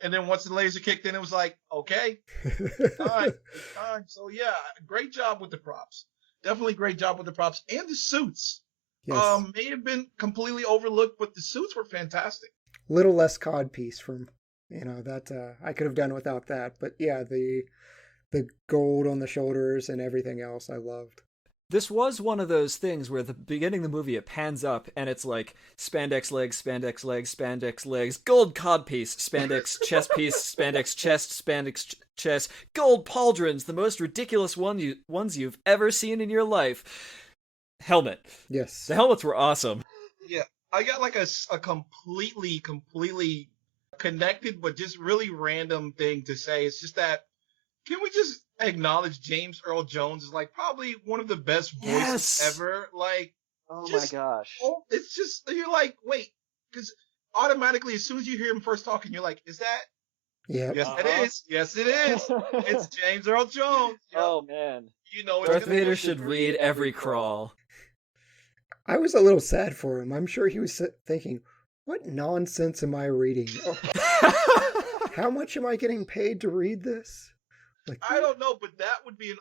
And then once the laser kicked in, it was like, okay, it's time. So yeah, great job with the props. Definitely great job with the props. And the suits. Yes. May have been completely overlooked, but the suits were fantastic. Little less codpiece from, that I could have done without that. But yeah, the gold on the shoulders and everything else I loved. This was one of those things where at the beginning of the movie, it pans up and it's like spandex legs, spandex legs, spandex legs, gold codpiece, spandex chest piece, spandex chest, spandex chest, gold pauldrons, the most ridiculous ones you've ever seen in your life. Helmet. Yes. The helmets were awesome. Yeah. I got a completely connected, but just really random thing to say. It's just that, can we just acknowledge James Earl Jones is probably one of the best voices ever? Oh my gosh. It's just, you're like, wait, because automatically as soon as you hear him first talking, you're like, is that? Yeah. Yes, it is. Yes, it is. It's James Earl Jones. Yep. Oh man. Darth Vader should read every crawl. I was a little sad for him. I'm sure he was thinking, what nonsense am I reading? How much am I getting paid to read this? I don't know, but that would be an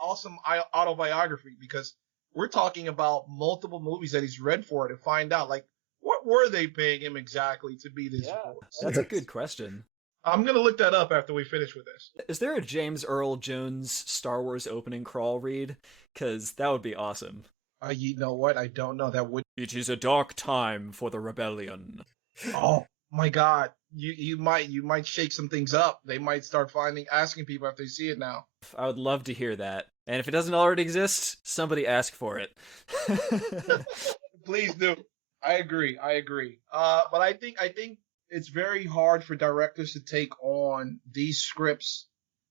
awesome autobiography, because we're talking about multiple movies that he's read for to find out, what were they paying him exactly to be this voice? That's a good question. I'm going to look that up after we finish with this. Is there a James Earl Jones Star Wars opening crawl read? Because that would be awesome. You know what? I don't know. That would. It is a dark time for the rebellion. Oh my God! You might shake some things up. They might start asking people if they see it now. I would love to hear that. And if it doesn't already exist, somebody ask for it. Please do. I agree. But I think it's very hard for directors to take on these scripts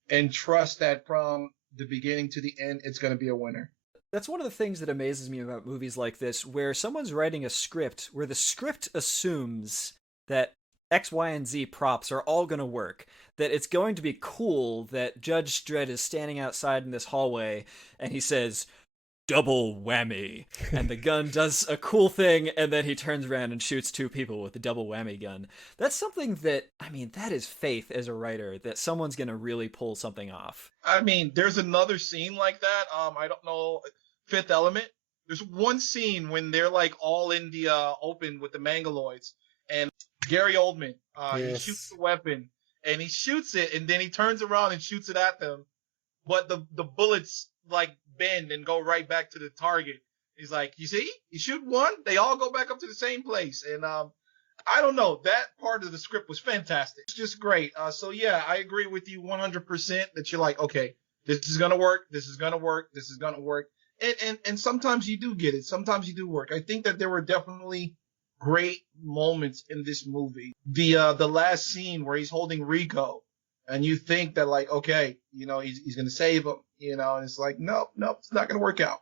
and trust that from the beginning to the end, it's going to be a winner. That's one of the things that amazes me about movies like this, where someone's writing a script where the script assumes that X, Y, and Z props are all going to work. That it's going to be cool that Judge Dredd is standing outside in this hallway and he says, double whammy. And the gun does a cool thing, and then he turns around and shoots two people with the double whammy gun. That's something that, that is faith as a writer, that someone's going to really pull something off. There's another scene like that. I don't know, Fifth Element. There's one scene when they're all in the open with the Mangaloids, and Gary Oldman, he shoots the weapon, and he shoots it, and then he turns around and shoots it at them, but the bullets bend and go right back to the target. He's like, you see, you shoot one, they all go back up to the same place. And I don't know, that part of the script was fantastic. It's just great. So yeah, I agree with you 100% that you're like, okay, this is gonna work, this is gonna work, this is gonna work. And sometimes you do get it, sometimes you do work. I think that there were definitely great moments in this movie. The last scene where he's holding Rico, and you think that like, okay, he's gonna save him, and it's like, nope, it's not gonna work out.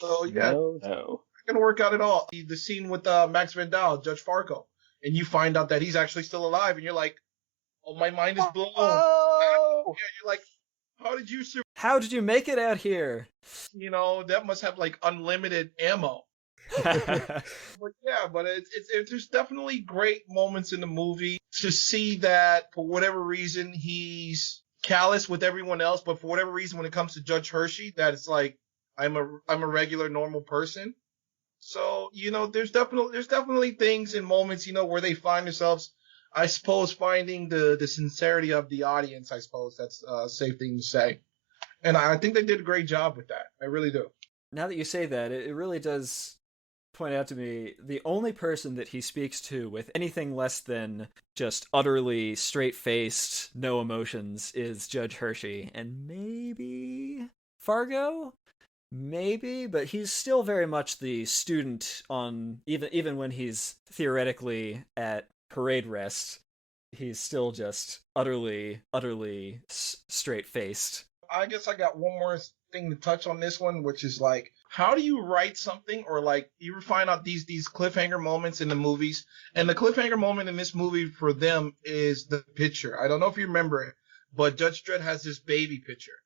So yeah, No. not gonna work out at all. The scene with Max Van Dahl, Judge Fargo, and you find out that he's actually still alive, and you're like, oh, my mind is blown. Oh! Yeah, you're like, how did you survive? How did you make it out here? That must have like unlimited ammo. But there's definitely great moments in the movie to see that for whatever reason he's callous with everyone else, but for whatever reason when it comes to Judge Hershey, that it's like I'm a regular normal person. So there's definitely things and moments where they find themselves, I suppose, finding the sincerity of the audience. I suppose that's a safe thing to say, and I think they did a great job with that. I really do. Now that you say that, it really does point out to me the only person that he speaks to with anything less than just utterly straight-faced, no emotions is Judge Hershey, and maybe Fargo? Maybe, but he's still very much the student on, even when he's theoretically at parade rest, he's still just utterly straight-faced. I guess I got one more thing to touch on this one, which is like, how do you write something, or like you find out these cliffhanger moments in the movies, and the cliffhanger moment in this movie for them is the picture. I don't know if you remember it, but Judge Dredd has this baby picture,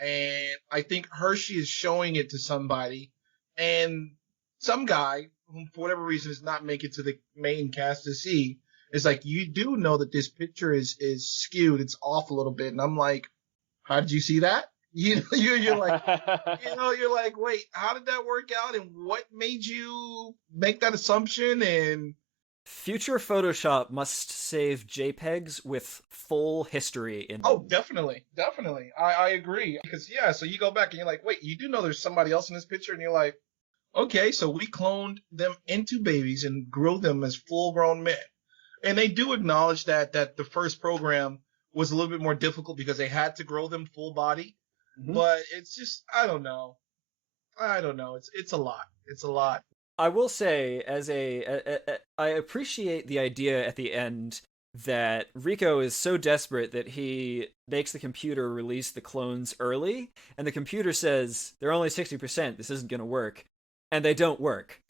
and I think Hershey is showing it to somebody, and some guy who for whatever reason is not making it to the main cast to see is like, you do know that this picture is skewed, it's off a little bit, and I'm like, how did you see that? You're like, you're like, wait, how did that work out? And what made you make that assumption? And future Photoshop must save JPEGs with full history in them. Oh, definitely. I agree. Because, so you go back and you're like, wait, you do know there's somebody else in this picture? And you're like, okay, so we cloned them into babies and grew them as full-grown men. And they do acknowledge that the first program was a little bit more difficult because they had to grow them full body. Mm-hmm. But it's just, I don't know. It's a lot. I will say, I appreciate the idea at the end that Rico is so desperate that he makes the computer release the clones early, and the computer says, they're only 60%, this isn't going to work. And they don't work.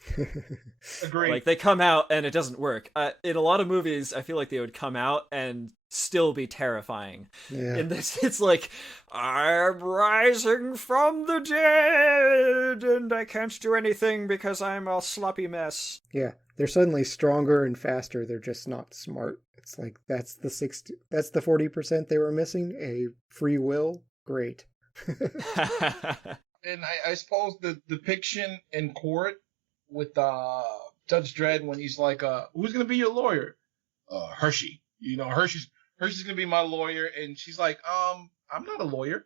Agreed. Like, they come out and it doesn't work. In a lot of movies, I feel like they would come out and still be terrifying. Yeah. In this, it's like, I'm rising from the dead, and I can't do anything because I'm a sloppy mess. Yeah, they're suddenly stronger and faster. They're just not smart. It's like, that's the 40% they were missing. A free will. Great. And I suppose the depiction in court with Judge Dredd when he's like, who's going to be your lawyer? Hershey. Hershey's going to be my lawyer. And she's like, I'm not a lawyer.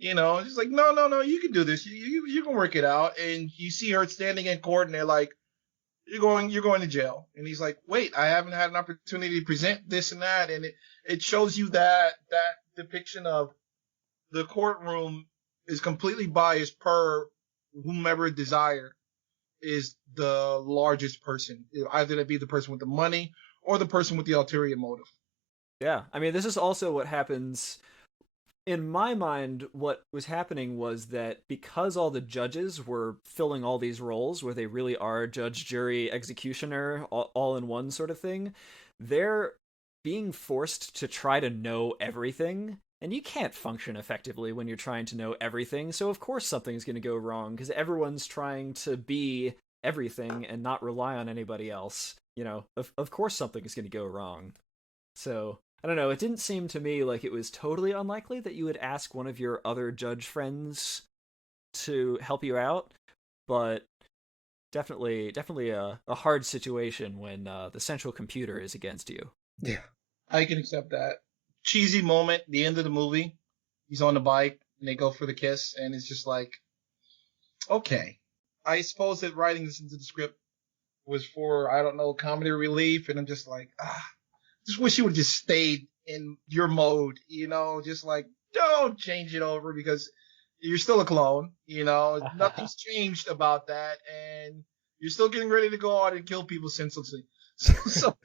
She's like, no, you can do this. You can work it out. And you see her standing in court and they're like, you're going to jail. And he's like, wait, I haven't had an opportunity to present this and that. And it shows you that depiction of the courtroom is completely biased per whomever desire is the largest person. Either that be the person with the money or the person with the ulterior motive. Yeah, I mean, this is also what happens. In my mind, what was happening was that because all the judges were filling all these roles where they really are judge, jury, executioner, all in one sort of thing, they're being forced to try to know everything. And you can't function effectively when you're trying to know everything, so of course something's going to go wrong, because everyone's trying to be everything and not rely on anybody else. Of course something is going to go wrong. So, I don't know, it didn't seem to me like it was totally unlikely that you would ask one of your other judge friends to help you out, but definitely a hard situation when the central computer is against you. Yeah. I can accept that. Cheesy moment, the end of the movie. He's on the bike and they go for the kiss, and it's just like, okay. I suppose that writing this into the script was for, I don't know, comedy relief, and I'm just like, just wish you would have just stayed in your mode, just like, don't change it over because you're still a clone, nothing's changed about that, and You're still getting ready to go out and kill people senselessly. So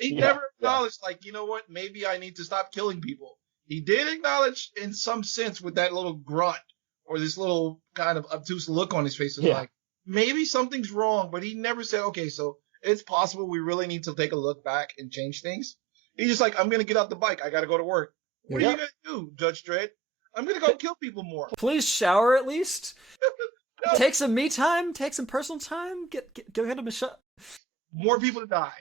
he never acknowledged, like, you know what? Maybe I need to stop killing people. He did acknowledge in some sense with that little grunt or this little kind of obtuse look on his face. It's like, maybe something's wrong, but he never said, okay, so it's possible we really need to take a look back and change things. He's just like, I'm going to get out the bike. I got to go to work. What are you going to do, Judge Dredd? I'm going to go kill people more. Please shower at least. No. Take some me time. Take some personal time. Give him a shot. More people to die.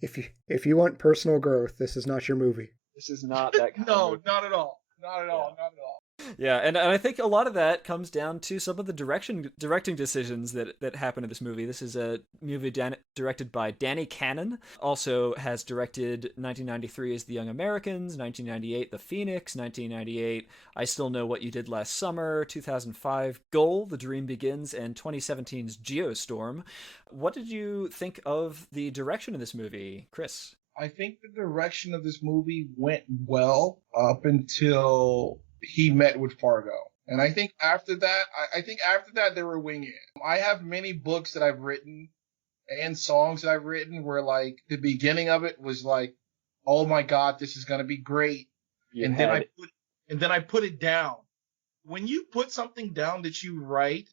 If you want personal growth, this is not your movie. This is not that kind of movie. Not at all. Not at all. Not at all. Yeah, and I think a lot of that comes down to some of the directing decisions that happen in this movie. This is a movie directed by Danny Cannon. Also has directed 1993's The Young Americans, 1998 The Phoenix, 1998 I Still Know What You Did Last Summer, 2005 Goal, The Dream Begins, and 2017's Geostorm. What did you think of the direction of this movie, Chris? I think the direction of this movie went well up until he met with Fargo. And I think after that, they were winging it. I have many books that I've written and songs that I've written where, like, the beginning of it was like, oh my God, this is going to be great. And then I put it down. When you put something down that you write,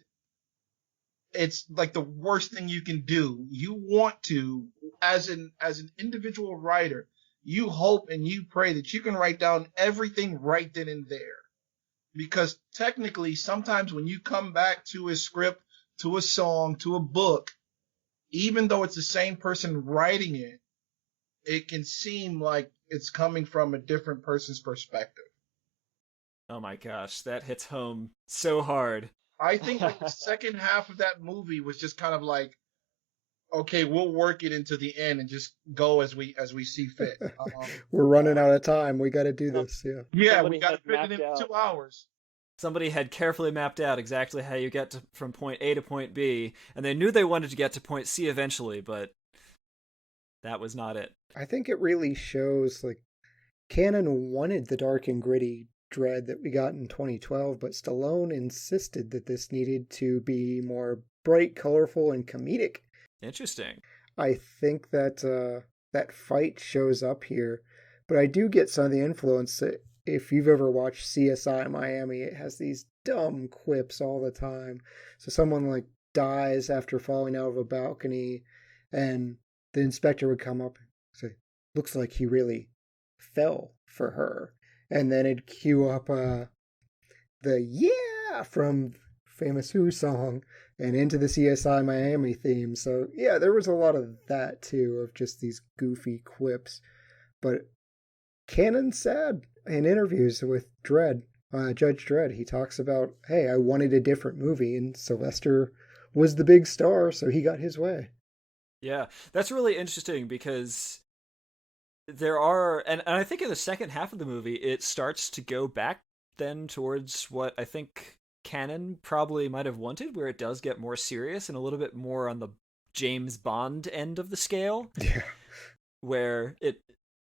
it's like the worst thing you can do. You want to, as an individual writer, you hope and you pray that you can write down everything right then and there. Because technically, sometimes when you come back to a script, to a song, to a book, even though it's the same person writing it, it can seem like it's coming from a different person's perspective. Oh my gosh, that hits home so hard. I think like the second half of that movie was just kind of like, okay, we'll work it into the end and just go as we see fit. We're running out of time. We got to do this. Yeah, we got to fit it in 2 hours. Somebody had carefully mapped out exactly how you get from point A to point B, and they knew they wanted to get to point C eventually, but that was not it. I think it really shows, like, Cannon wanted the dark and gritty Dredd that we got in 2012, but Stallone insisted that this needed to be more bright, colorful, and comedic. Interesting. I think that that fight shows up here, but I do get some of the influence. If you've ever watched CSI Miami, it has these dumb quips all the time. So someone like dies after falling out of a balcony, and the inspector would come up and say, "Looks like he really fell for her." And then it'd cue up the "Yeah" from famous Who song and into the CSI Miami theme. So yeah, there was a lot of that too, of just these goofy quips. But Cannon said in interviews with Dredd, Judge Dredd, he talks about, hey, I wanted a different movie, and Sylvester was the big star, so he got his way. Yeah, that's really interesting because there are, and I think in the second half of the movie, it starts to go back then towards what I think Cannon probably might have wanted, where it does get more serious and a little bit more on the James Bond end of the scale. Yeah. Where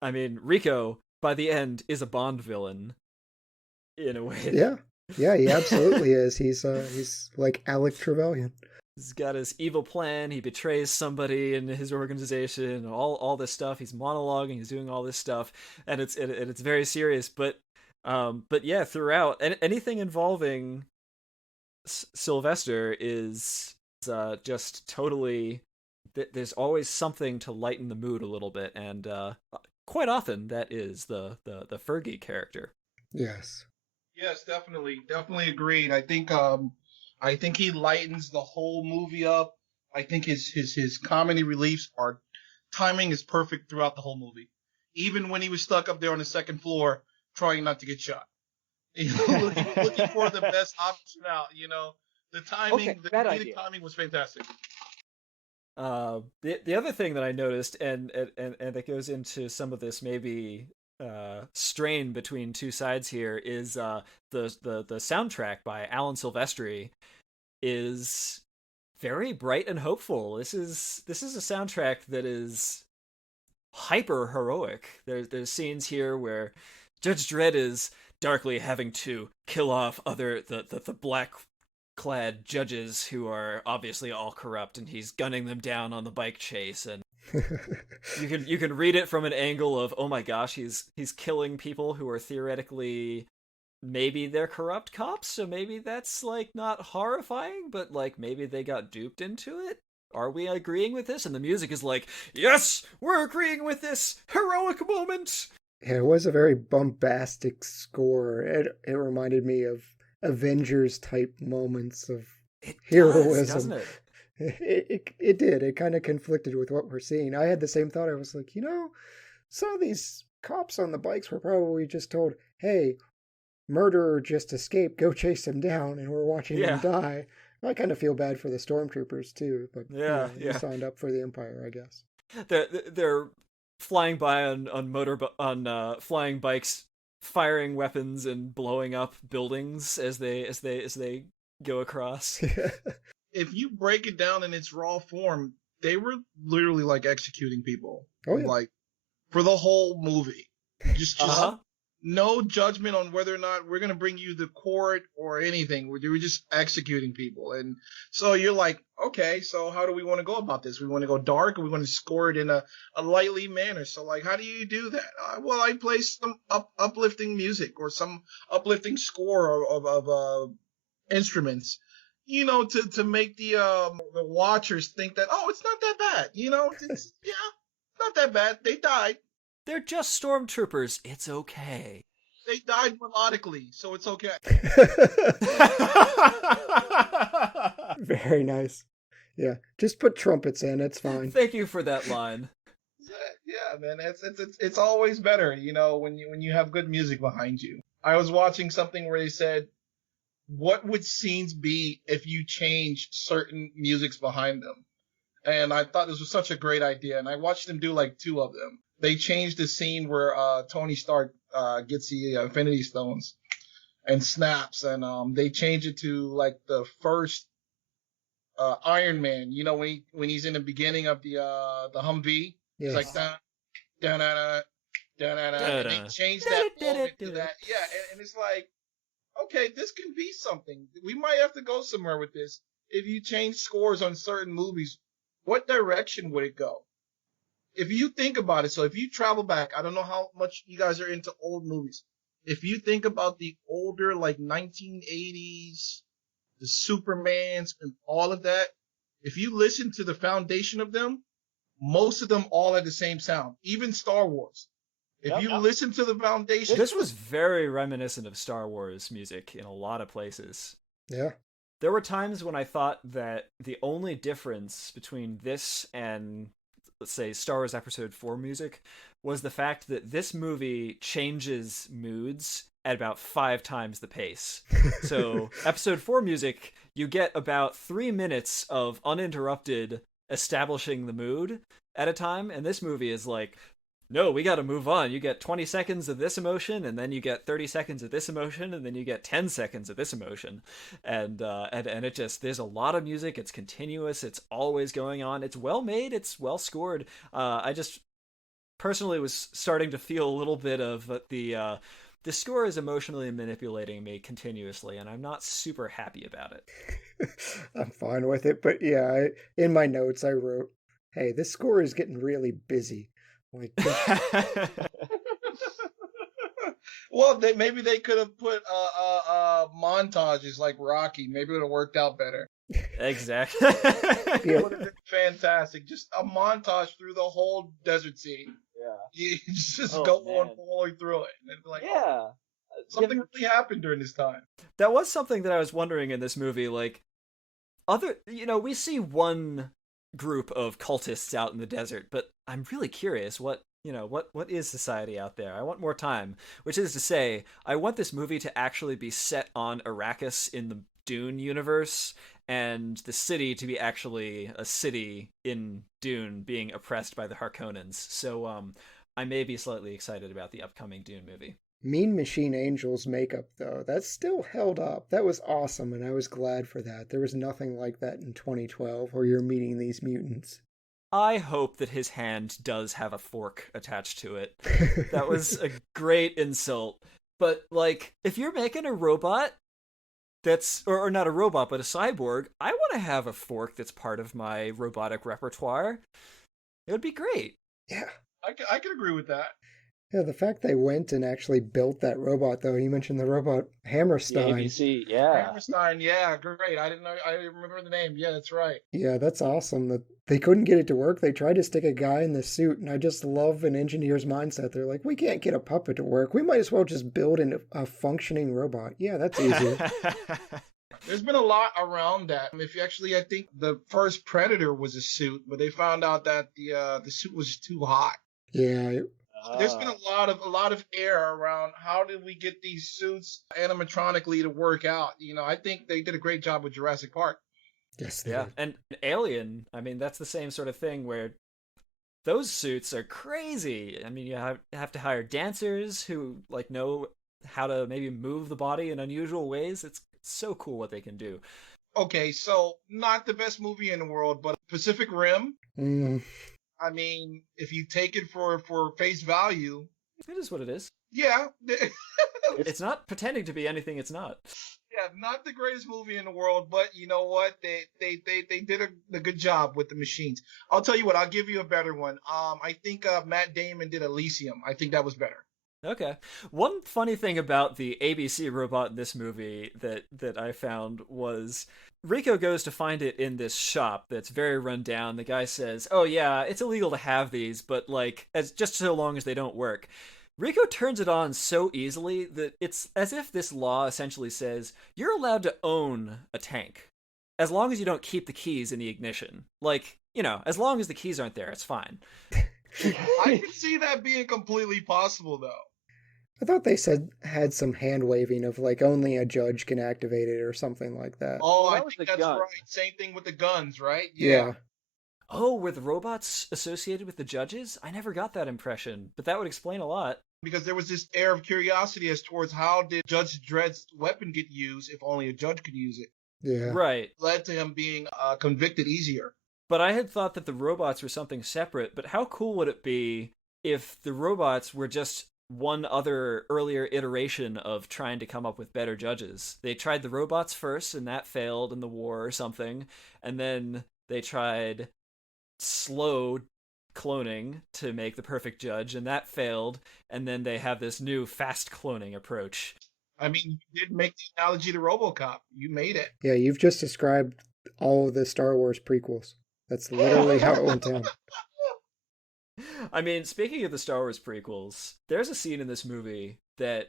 Rico, by the end, is a Bond villain in a way. Yeah, he absolutely is. He's like Alec Trevelyan. He's got his evil plan. He betrays somebody in his organization. All this stuff. He's monologuing. He's doing all this stuff, and it's very serious. But yeah, throughout, anything involving Sylvester is just totally. There's always something to lighten the mood a little bit, and quite often that is the Fergie character. Yes, definitely agreed. I think he lightens the whole movie up. I think his comedy reliefs timing is perfect throughout the whole movie. Even when he was stuck up there on the second floor trying not to get shot, looking for the best option out. The timing, the comedic timing was fantastic. The other thing that I noticed, and that goes into some of this maybe strain between two sides here, is the soundtrack by Alan Silvestri is very bright and hopeful. This is a soundtrack that is hyper heroic. There's scenes here where Judge Dredd is darkly having to kill off the black clad judges who are obviously all corrupt, and he's gunning them down on the bike chase, and you can read it from an angle of, oh my gosh, he's killing people who are theoretically, maybe they're corrupt cops, so maybe that's like not horrifying, but like maybe they got duped into it. Are we agreeing with this? And the music is like, yes, we're agreeing with this heroic moment. Yeah, it was a very bombastic score. It reminded me of Avengers type moments of heroism. Doesn't it? It did. It kind of conflicted with what we're seeing. I had the same thought. I was like, some of these cops on the bikes were probably just told, hey, murderer just escaped, go chase him down, and we're watching him die. I kind of feel bad for the stormtroopers too, but they signed up for the Empire, I guess. They're flying by on flying bikes, firing weapons and blowing up buildings as they go across. If you break it down in its raw form, they were literally like executing people. Oh, yeah. Like for the whole movie. Just no judgment on whether or not we're going to bring you to court or anything. We're just executing people. And so you're like, okay, so how do we want to go about this? We want to go dark, or we want to score it in a lightly manner. So like, how do you do that? Well, I play some uplifting music or some uplifting score of instruments, to make the watchers think that, oh, it's not that bad. It's not that bad. They died. They're just stormtroopers. It's okay. They died melodically, so it's okay. Very nice. Yeah, just put trumpets in. It's fine. Thank you for that line. Yeah, man, it's always better, when you have good music behind you. I was watching something where they said, what would scenes be if you changed certain musics behind them? And I thought this was such a great idea, and I watched them do like 2 of them. They changed the scene where Tony Stark gets the Infinity Stones and snaps, and they changed it to like the first Iron Man. When he's in the beginning of the Humvee, yes. It's like da da da da da da. And they changed that moment to that. Yeah, and it's like, okay, this can be something. We might have to go somewhere with this. If you change scores on certain movies, what direction would it go? If you think about it, so if you travel back, I don't know how much you guys are into old movies. If you think about the older, like 1980s, the Supermans and all of that, if you listen to the foundation of them, most of them all had the same sound. Even Star Wars. If you listen to the foundation... This was very reminiscent of Star Wars music in a lot of places. Yeah. There were times when I thought that the only difference between this and, let's say, Star Wars Episode 4 music was the fact that this movie changes moods at about 5 times the pace. So Episode 4 music, you get about 3 minutes of uninterrupted establishing the mood at a time, and this movie is like, no, we gotta move on. You get 20 seconds of this emotion, and then you get 30 seconds of this emotion, and then you get 10 seconds of this emotion. And it just, there's a lot of music, it's continuous, it's always going on, it's well made, it's well scored. I just personally was starting to feel a little bit of the score is emotionally manipulating me continuously, and I'm not super happy about it. I'm fine with it, but yeah, in my notes I wrote, hey, this score is getting really busy. Like, well, maybe they could have put montages like Rocky. Maybe it would have worked out better. Exactly. It would have been fantastic. Just a montage through the whole desert scene. Yeah. You just go on following through it. And like, yeah. Something really happened during this time. That was something that I was wondering in this movie. Like, we see one group of cultists out in the desert, but I'm really curious what is society out there. I want more time, which is to say, I want this movie to actually be set on Arrakis in the Dune universe, and the city to be actually a city in Dune being oppressed by the Harkonnens. So I may be slightly excited about the upcoming Dune movie. Mean Machine Angel's makeup, though, that still held up. That was awesome, and I was glad for that. There was nothing like that in 2012 where you're meeting these mutants. I hope that his hand does have a fork attached to it. That was a great insult. But, like, if you're making a robot, that's, or not a robot, but a cyborg, I want to have a fork that's part of my robotic repertoire. It would be great. Yeah. I can agree with that. Yeah, the fact they went and actually built that robot, though. You mentioned the robot Hammerstein. The ABC, yeah. Hammerstein, yeah, great. I didn't know. I didn't remember the name. Yeah, that's right. Yeah, that's awesome. That they couldn't get it to work. They tried to stick a guy in the suit, and I just love an engineer's mindset. They're like, we can't get a puppet to work. We might as well just build a functioning robot. Yeah, that's easier. There's been a lot around that. If you actually, I think the first Predator was a suit, but they found out that the suit was too hot. Yeah. There's been a lot of air around how did we get these suits animatronically to work out. I think they did a great job with Jurassic Park. Yes. Yeah, and Alien, I mean, that's the same sort of thing where those suits are crazy. I mean, you have to hire dancers who know how to maybe move the body in unusual ways. It's so cool what they can do. Okay, so not the best movie in the world, but Pacific Rim. Mm. I mean, if you take it for face value, it is what it is. Yeah. It's not pretending to be anything it's not. Yeah, not the greatest movie in the world, but you know what? They did a good job with the machines. I'll tell you what, I'll give you a better one. I think Matt Damon did Elysium. I think that was better. Okay. One funny thing about the ABC robot in this movie that I found was Rico goes to find it in this shop that's very run down. The guy says, "Oh yeah, it's illegal to have these, but as just so long as they don't work." Rico turns it on so easily that it's as if this law essentially says you're allowed to own a tank as long as you don't keep the keys in the ignition. As long as the keys aren't there, it's fine. I could see that being completely possible, though. I thought they had some hand waving of only a judge can activate it or something like that. Oh, I think that's right. Same thing with the guns, right? Yeah. Oh, were the robots associated with the judges? I never got that impression, but that would explain a lot. Because there was this air of curiosity as towards how did Judge Dredd's weapon get used if only a judge could use it. Yeah. Right. Led to him being convicted easier. But I had thought that the robots were something separate, but how cool would it be if the robots were just one other earlier iteration of trying to come up with better judges? They tried the robots first, and that failed in the war or something, and then they tried slow cloning to make the perfect judge, and that failed, and then they have this new fast cloning approach. I mean, you did make the analogy to RoboCop. You made it. Yeah, you've just described all of the Star Wars prequels. That's literally how it went down. I mean, speaking of the Star Wars prequels, there's a scene in this movie that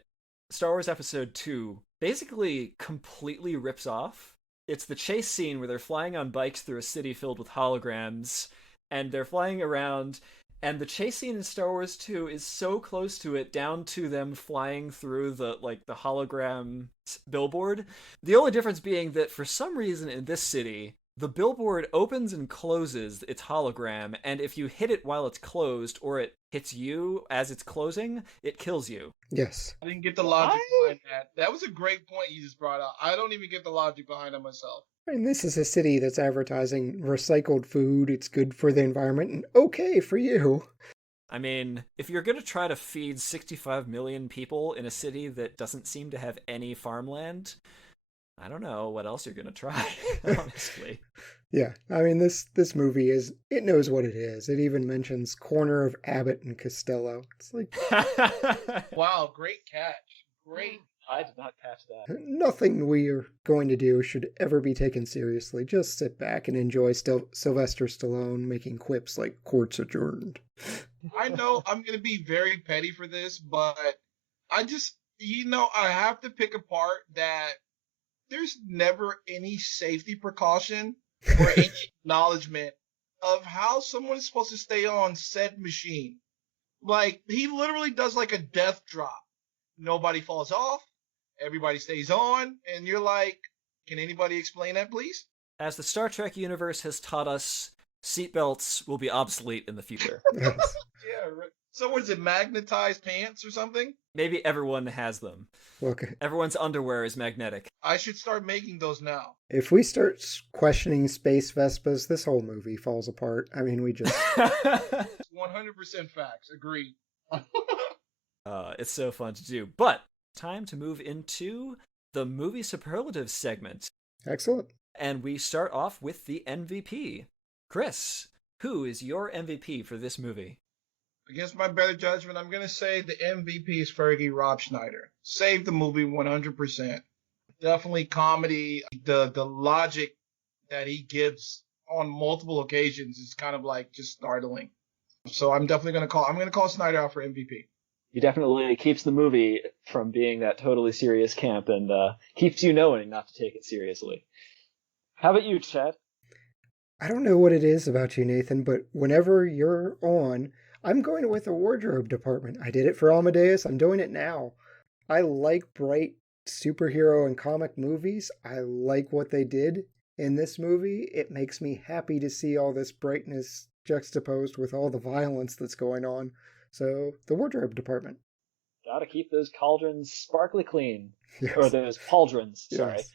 Star Wars Episode 2 basically completely rips off. It's the chase scene where they're flying on bikes through a city filled with holograms, and they're flying around, and the chase scene in Star Wars 2 is so close to it, down to them flying through the hologram billboard. The only difference being that for some reason in this city, the billboard opens and closes its hologram, and if you hit it while it's closed, or it hits you as it's closing, it kills you. Yes. I didn't get the logic behind that. That was a great point you just brought out. I don't even get the logic behind it myself. And this is a city that's advertising recycled food, it's good for the environment, and okay for you. I mean, if you're going to try to feed 65 million people in a city that doesn't seem to have any farmland, I don't know what else you're going to try, honestly. Yeah, I mean, this movie it knows what it is. It even mentions corner of Abbott and Costello. It's like... Wow, great catch. Great. I did not catch that. Nothing we are going to do should ever be taken seriously. Just sit back and enjoy Sylvester Stallone making quips like court's adjourned. I know I'm going to be very petty for this, but I just, I have to pick apart that there's never any safety precaution or any acknowledgement of how someone is supposed to stay on said machine. He literally does a death drop. Nobody falls off. Everybody stays on. And you're like, can anybody explain that, please? As the Star Trek universe has taught us, seatbelts will be obsolete in the future. Yeah, right. So what is it, magnetized pants or something? Maybe everyone has them. Okay. Everyone's underwear is magnetic. I should start making those now. If we start questioning space Vespas, this whole movie falls apart. I mean, we just... 100% facts. Agreed. It's so fun to do. But time to move into the movie superlatives segment. Excellent. And we start off with the MVP. Chris, who is your MVP for this movie? Against my better judgment, I'm going to say the MVP is Fergie Rob Schneider. Saved the movie 100%. Definitely comedy. The logic that he gives on multiple occasions is kind of like just startling. So I'm definitely going to call Schneider out for MVP. He definitely keeps the movie from being that totally serious camp and keeps you knowing not to take it seriously. How about you, Chad? I don't know what it is about you, Nathan, but whenever you're on, I'm going with the wardrobe department. I did it for Amadeus. I'm doing it now. I like bright superhero and comic movies. I like what they did in this movie. It makes me happy to see all this brightness juxtaposed with all the violence that's going on. So, the wardrobe department. Gotta keep those cauldrons sparkly clean. Yes. Or those pauldrons, sorry. Yes.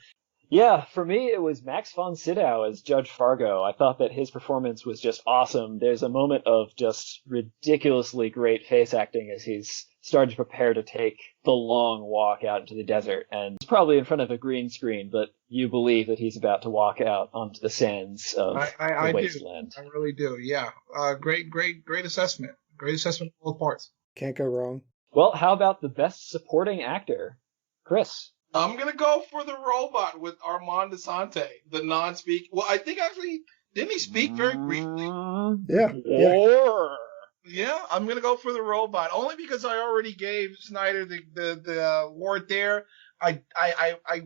Yeah, for me, it was Max von Sydow as Judge Fargo. I thought that his performance was just awesome. There's a moment of just ridiculously great face acting as he's starting to prepare to take the long walk out into the desert. And it's probably in front of a green screen, but you believe that he's about to walk out onto the sands of the wasteland. I really do, yeah. Great assessment. Great assessment of both parts. Can't go wrong. Well, how about the best supporting actor? Chris? I'm going to go for the robot with Armand Assante, the non-speak. Well, I think actually, didn't he speak very briefly? Yeah. Yeah, I'm going to go for the robot, only because I already gave Schneider the award there. I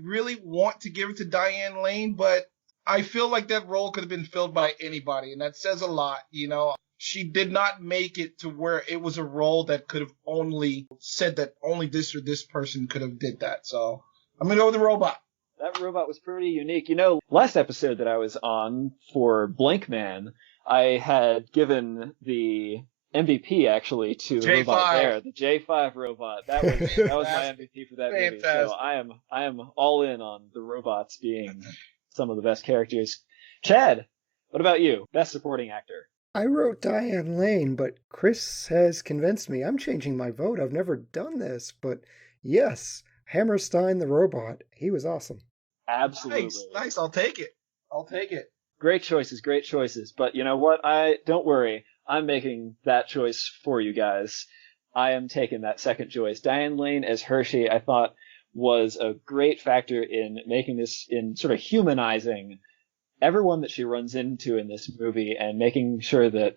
really want to give it to Diane Lane, but I feel like that role could have been filled by anybody, and that says a lot, you know. She did not make it to where it was a role that could have only said that only this or this person could have did that. So I'm going to go with the robot. That robot was pretty unique. You know, last episode that I was on for Blank Man, I had given the MVP actually to the J5. robot there, the J5 robot. That was my MVP for that movie. So I am all in on the robots being some of the best characters. Chad, what about you? Best supporting actor? I wrote Diane Lane, but Chris has convinced me. I'm changing my vote. I've never done this, but yes, Hammerstein the robot. He was awesome. Absolutely. Nice. I'll take it. Great choices. But you know what? Don't worry. I'm making that choice for you guys. I am taking that second choice. Diane Lane as Hershey, I thought, was a great factor in making this, in sort of humanizing everyone that she runs into in this movie and making sure that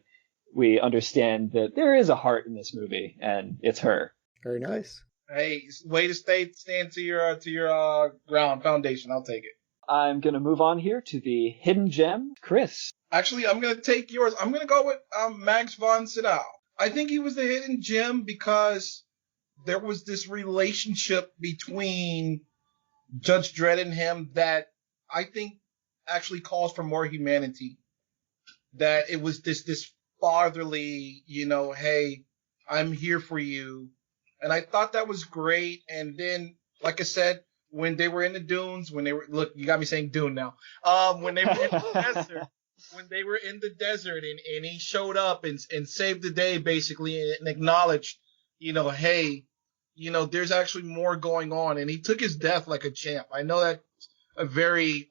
we understand that there is a heart in this movie and it's her. Very nice. Hey, way to stand to your ground foundation. I'll take it. I'm going to move on here to the hidden gem. Chris. Actually, I'm going to take yours. I'm going to go with Max von Sydow. I think he was the hidden gem because there was this relationship between Judge Dredd and him that I think actually calls for more humanity. That it was this fatherly, you know, hey, I'm here for you. And I thought that was great. And then, like I said, when they were in the dunes, look, you got me saying dune now. When they were in the desert, and he showed up and saved the day basically and acknowledged, you know, hey, you know, there's actually more going on. And he took his death like a champ. I know that's a very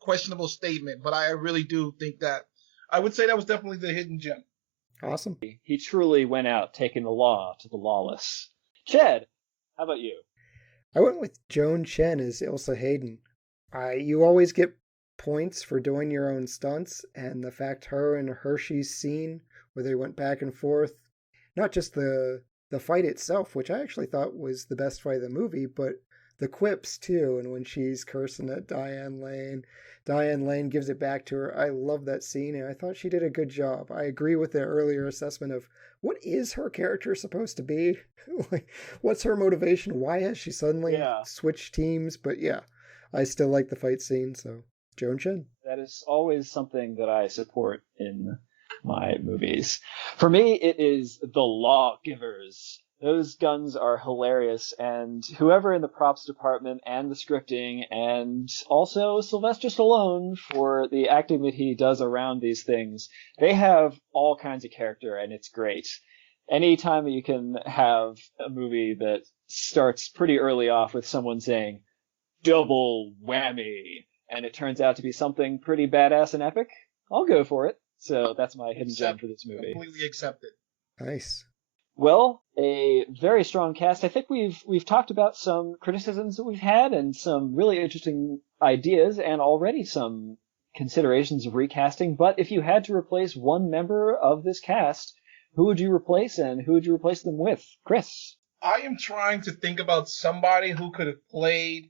questionable statement, but I really do think that I would say that was definitely the hidden gem. Awesome. He truly went out taking the law to the lawless. Chad, how about you? I went with Joan Chen as Elsa Hayden. You always get points for doing your own stunts, and the fact her and Hershey's scene where they went back and forth, not just the fight itself, which I actually thought was the best fight of the movie, but the quips too, and when she's cursing at Diane Lane gives it back to her. I love that scene, and I thought she did a good job. I agree with the earlier assessment of what is her character supposed to be? Like, what's her motivation? Why has she suddenly switched teams? But yeah, I still like the fight scene, so Joan Chen. That is always something that I support in my movies. For me, it is the Lawgivers. Those guns are hilarious, and whoever in the props department and the scripting, and also Sylvester Stallone for the acting that he does around these things, they have all kinds of character, and it's great. Anytime you can have a movie that starts pretty early off with someone saying, double whammy, and it turns out to be something pretty badass and epic, I'll go for it. So that's my hidden gem for this movie. Completely accepted. Nice. Well, a very strong cast. I think we've talked about some criticisms that we've had and some really interesting ideas and already some considerations of recasting. But if you had to replace one member of this cast, who would you replace and who would you replace them with? Chris? I am trying to think about somebody who could have played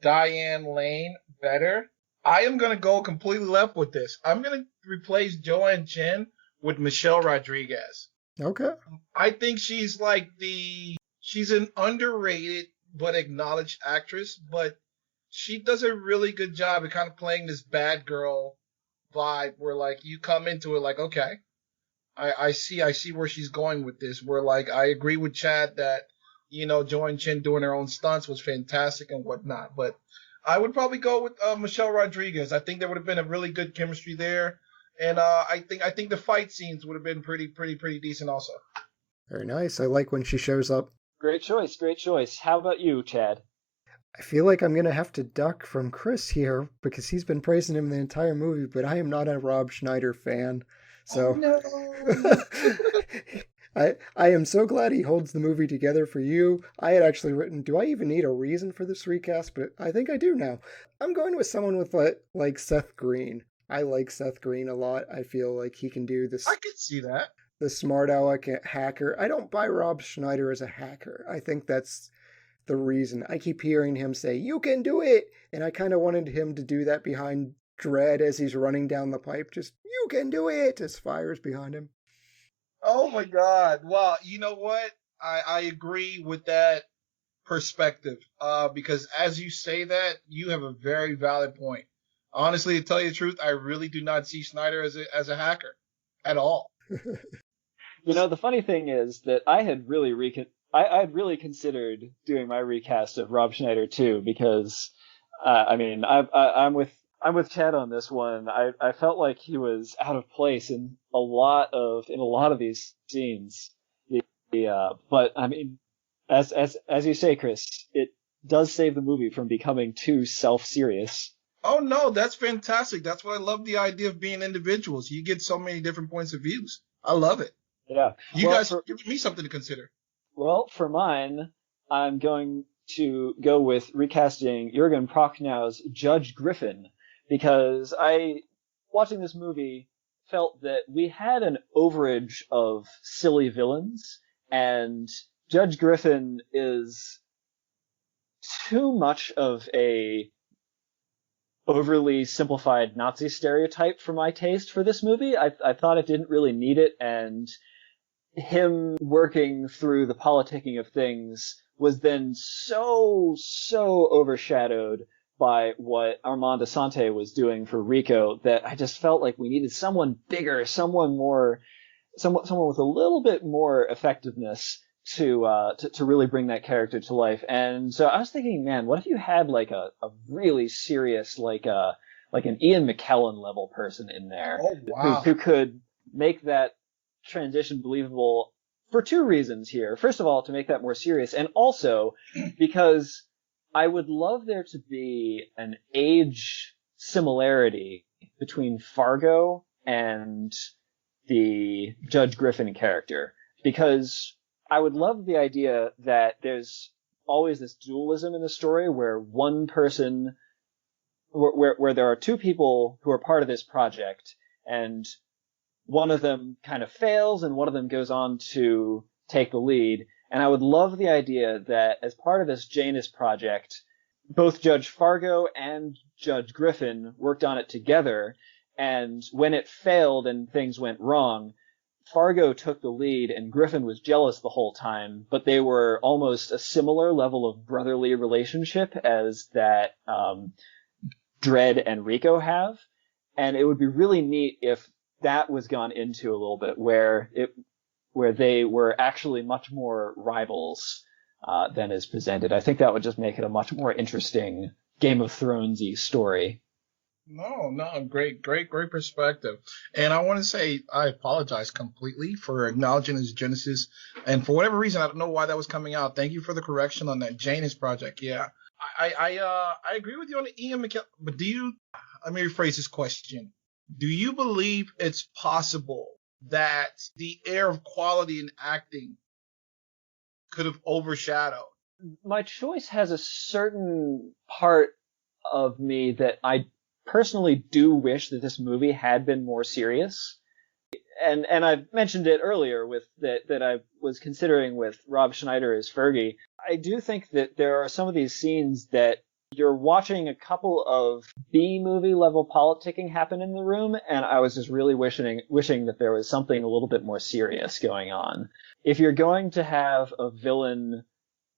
Diane Lane better. I am going to go completely left with this. I'm going to replace Joanne Chen with Michelle Rodriguez. Okay. I think she's an underrated but acknowledged actress, but she does a really good job at kind of playing this bad girl vibe where like you come into it like, okay, I see where she's going with this, where like I agree with Chad that, Joanne Chen doing her own stunts was fantastic and whatnot, but I would probably go with Michelle Rodriguez. I think there would have been a really good chemistry there. And I think the fight scenes would have been pretty decent also. Very nice. I like when she shows up. Great choice, great choice. How about you, Chad? I feel like I'm going to have to duck from Chris here because he's been praising him the entire movie, but I am not a Rob Schneider fan. So I am so glad he holds the movie together for you. I had actually written, do I even need a reason for this recast? But I think I do now. I'm going with someone with like Seth Green. I like Seth Green a lot. I feel like he can do this. I could see that. The smart aleck hacker. I don't buy Rob Schneider as a hacker. I think that's the reason. I keep hearing him say, you can do it! And I kind of wanted him to do that behind Dredd as he's running down the pipe. Just, you can do it! As fire's behind him. Oh my God. Well, you know what? I agree with that perspective. Because as you say that, you have a very valid point. Honestly, to tell you the truth, I really do not see Schneider as a hacker at all. The funny thing is that I had really considered doing my recast of Rob Schneider too, because I'm with Chad on this one. I felt like he was out of place in a lot of these scenes. But I mean, as you say, Chris, it does save the movie from becoming too self-serious. Oh no, that's fantastic. That's what I love, the idea of being individuals. You get so many different points of views. I love it. Yeah. You guys are giving me something to consider. Well, for mine, I'm going to go with recasting Jürgen Prochnow's Judge Griffin, because watching this movie, felt that we had an overage of silly villains, and Judge Griffin is too much of a overly simplified Nazi stereotype for my taste for this movie. I thought it didn't really need it, and him working through the politicking of things was then so overshadowed by what Armand Assante was doing for Rico that I just felt like we needed someone bigger, someone with a little bit more effectiveness to really bring that character to life. And so I was thinking, man, what if you had like a really serious, like an Ian McKellen level person in there, oh, wow. who could make that transition believable for two reasons here. First of all, to make that more serious, and also because I would love there to be an age similarity between Fargo and the Judge Griffin character, because I would love the idea that there's always this dualism in the story where one person, where there are two people who are part of this project, and one of them kind of fails and one of them goes on to take the lead. And I would love the idea that as part of this Janus project, both Judge Fargo and Judge Griffin worked on it together, and when it failed and things went wrong, Fargo took the lead and Griffin was jealous the whole time, but they were almost a similar level of brotherly relationship as that Dredd and Rico have. And it would be really neat if that was gone into a little bit, where they were actually much more rivals than is presented. I think that would just make it a much more interesting Game of Thrones-y story. No, great perspective. And I want to say I apologize completely for acknowledging his Genesis. And for whatever reason, I don't know why that was coming out. Thank you for the correction on that Janus project. Yeah, I agree with you on the Ian McKellen, but let me rephrase this question. Do you believe it's possible that the air of quality in acting could have overshadowed? My choice has a certain part of me that I personally do wish that this movie had been more serious. And I've mentioned it earlier with that I was considering with Rob Schneider as Fergie. I do think that there are some of these scenes that you're watching a couple of B-movie level politicking happen in the room, and I was just really wishing that there was something a little bit more serious going on. If you're going to have a villain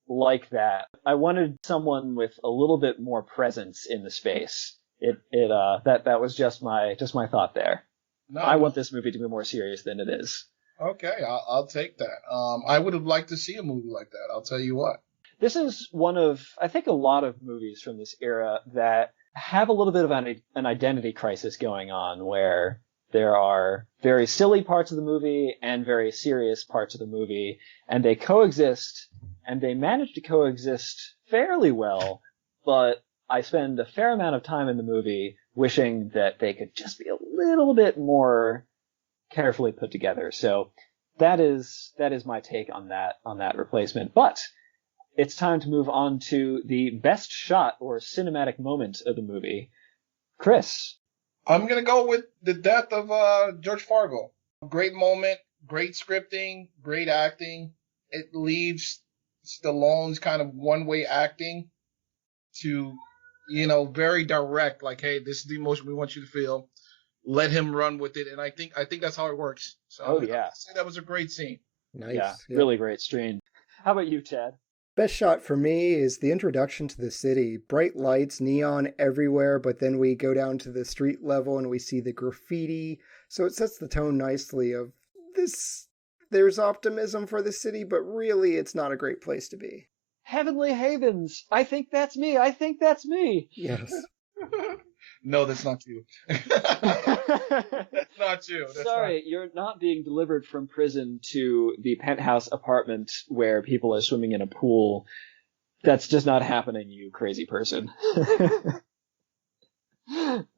like that, I wanted someone with a little bit more presence in the space. That was just my thought there. No, I want this movie to be more serious than it is. Okay, I'll take that. I would have liked to see a movie like that. I'll tell you what. This is one of, I think, a lot of movies from this era that have a little bit of an identity crisis going on, where there are very silly parts of the movie and very serious parts of the movie, and they coexist, and they manage to coexist fairly well, but I spend a fair amount of time in the movie wishing that they could just be a little bit more carefully put together. So that is my take on that replacement. But it's time to move on to the best shot or cinematic moment of the movie. Chris. I'm going to go with the death of George Fargo. Great moment, great scripting, great acting. It leaves Stallone's kind of one-way acting to, very direct, like, hey, this is the emotion we want you to feel. Let him run with it. And I think that's how it works. So yeah. I'd say that was a great scene. Nice. Yeah, really great screen. How about you, Chad? Best shot for me is the introduction to the city. Bright lights, neon everywhere, but then we go down to the street level and we see the graffiti. So it sets the tone nicely of this. There's optimism for the city, but really it's not a great place to be. Heavenly Havens. I think that's me. I think that's me. Yes. No, that's not you. That's not you. Sorry, you're not being delivered from prison to the penthouse apartment where people are swimming in a pool. That's just not happening, you crazy person.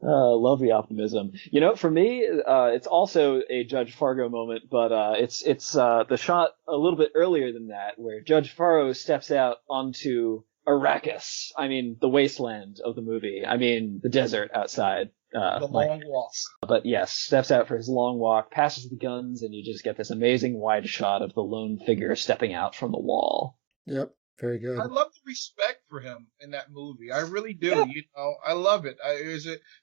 Love the optimism. For me, it's also a Judge Fargo moment, but it's the shot a little bit earlier than that, where Judge Fargo steps out onto Arrakis. I mean, the wasteland of the movie. I mean, the desert outside. The long walk. But yes, steps out for his long walk, passes the guns, and you just get this amazing wide shot of the lone figure stepping out from the wall. Yep, very good. I love the respect for him in that movie. I really do. Yeah. I love it.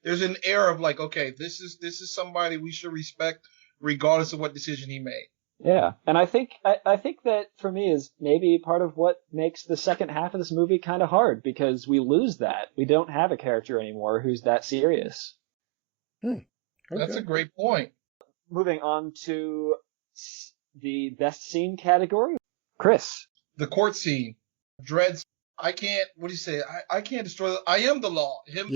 There's an air of like, okay, this is somebody we should respect regardless of what decision he made. Yeah, and I think that for me is maybe part of what makes the second half of this movie kind of hard, because we lose that. We don't have a character anymore who's that serious. Okay. That's a great point. Moving on to the best scene category, Chris. The court scene, Dredd's. I can't. What do you say? I can't destroy. I am the law. Him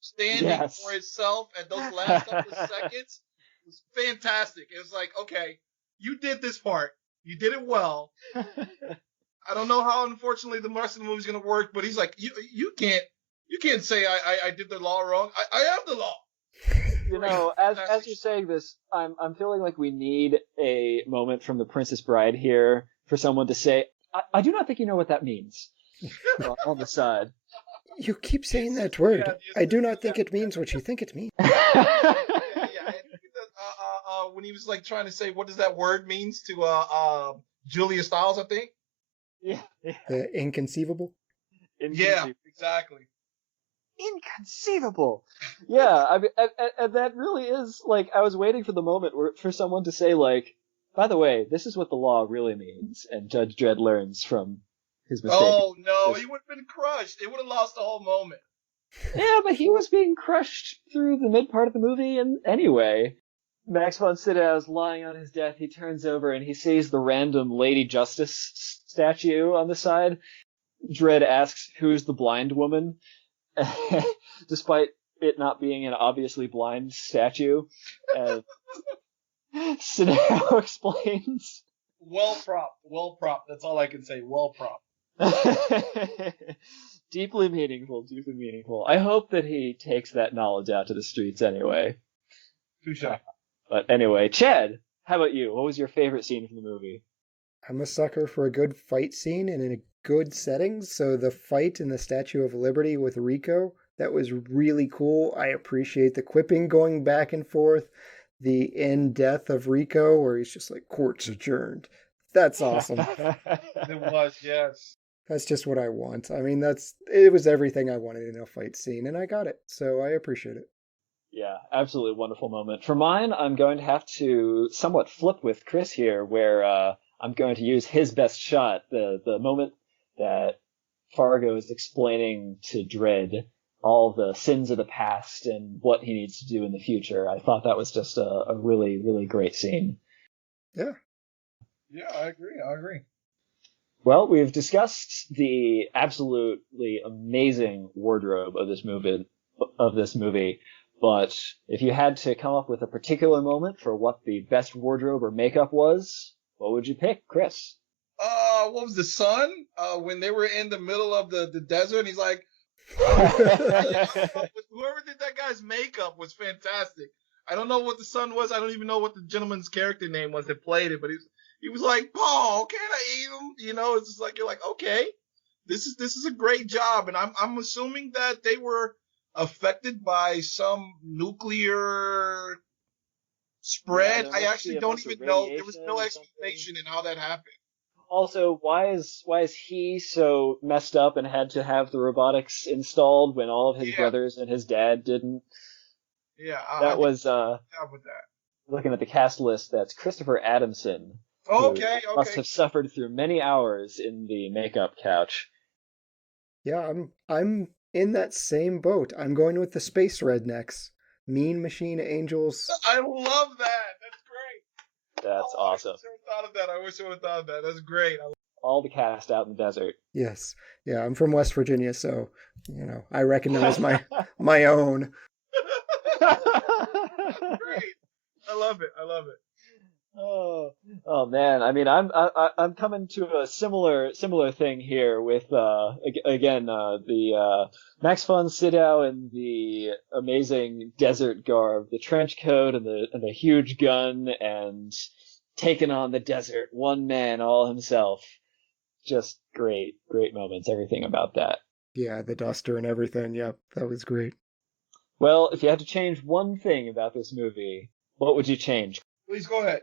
standing for himself at those last couple of seconds was fantastic. It was like, okay. You did this part. You did it well. I don't know how, unfortunately, the rest of the movie's gonna work, but he's like, you can't say I did the law wrong. I am the law. As you're saying this, I'm feeling like we need a moment from The Princess Bride here for someone to say, I do not think you know what that means. On the side. You keep saying that word. I do not think it means what you think it means. When he was like trying to say what does that word means to Julia Stiles, I think. Yeah. Inconceivable. Yeah, exactly. Inconceivable. Yeah, I mean, and that really is like, I was waiting for the moment for someone to say like, by the way, this is what the law really means, and Judge Dredd learns from his mistake. Oh no, he would have been crushed. It would have lost the whole moment. Yeah, but he was being crushed through the mid part of the movie, and anyway. Max von Sydow is lying on his death. He turns over and he sees the random Lady Justice statue on the side. Dredd asks, "Who's the blind woman?" Despite it not being an obviously blind statue. Sydow explains. Well propped. That's all I can say. Well propped. Deeply meaningful, deeply meaningful. I hope that he takes that knowledge out to the streets anyway. Touche. But anyway, Chad, how about you? What was your favorite scene from the movie? I'm a sucker for a good fight scene and in a good setting. So the fight in the Statue of Liberty with Rico, that was really cool. I appreciate the quipping going back and forth. The end death of Rico, where he's just like, court's adjourned. That's awesome. It was, yes. That's just what I want. I mean, it was everything I wanted in a fight scene, and I got it. So I appreciate it. Yeah, absolutely wonderful moment. For mine, I'm going to have to somewhat flip with Chris here, where I'm going to use his best shot, the moment that Fargo is explaining to Dredd all the sins of the past and what he needs to do in the future. I thought that was just a really, really great scene. Yeah. Yeah, I agree. Well, we've discussed the absolutely amazing wardrobe of this movie, but if you had to come up with a particular moment for what the best wardrobe or makeup was, what would you pick, Chris? What was the sun? When they were in the middle of the desert, and he's like, whoever did that guy's makeup was fantastic. I don't know what the son was. I don't even know what the gentleman's character name was that played it, but he was like, Paul, can I eat him? You know, it's just like, you're like, okay, this is a great job. And I'm assuming that they were affected by some nuclear spread. Yeah, I actually don't even know. There was no explanation in how that happened. Also, why is he so messed up and had to have the robotics installed when all of his brothers and his dad didn't? Yeah, that was with that. Looking at the cast list. That's Christopher Adamson. Okay. Must have suffered through many hours in the makeup couch. Yeah, I'm in that same boat. I'm going with the space rednecks. Mean Machine Angels. I love that. That's great. That's awesome. I wish I would have thought of that. That's great. All the cast out in the desert. Yes. Yeah, I'm from West Virginia, so, I recognize my own. Great. I love it. Oh man. I mean, I'm coming to a similar thing here with again the Max von Sydow and the amazing desert garb, the trench coat and the huge gun, and taking on the desert, one man all himself. Just great moments. Everything about that. Yeah, the duster and everything. Yep, that was great. Well, if you had to change one thing about this movie, what would you change? Please go ahead.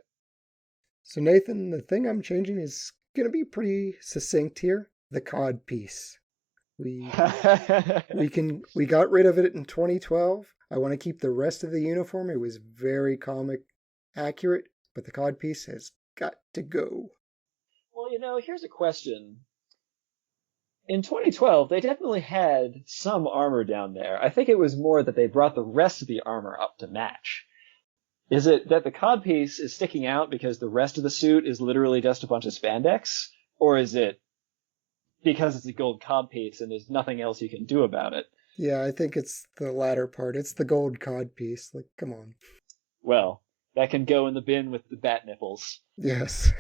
So Nathan, the thing I'm changing is going to be pretty succinct here. The cod piece. We got rid of it in 2012. I want to keep the rest of the uniform. It was very comic accurate, but the cod piece has got to go. Well, here's a question. In 2012, they definitely had some armor down there. I think it was more that they brought the rest of the armor up to match. Is it that the codpiece is sticking out because the rest of the suit is literally just a bunch of spandex? Or is it because it's a gold codpiece and there's nothing else you can do about it? Yeah, I think it's the latter part. It's the gold codpiece. Like, come on. Well, that can go in the bin with the bat nipples. Yes.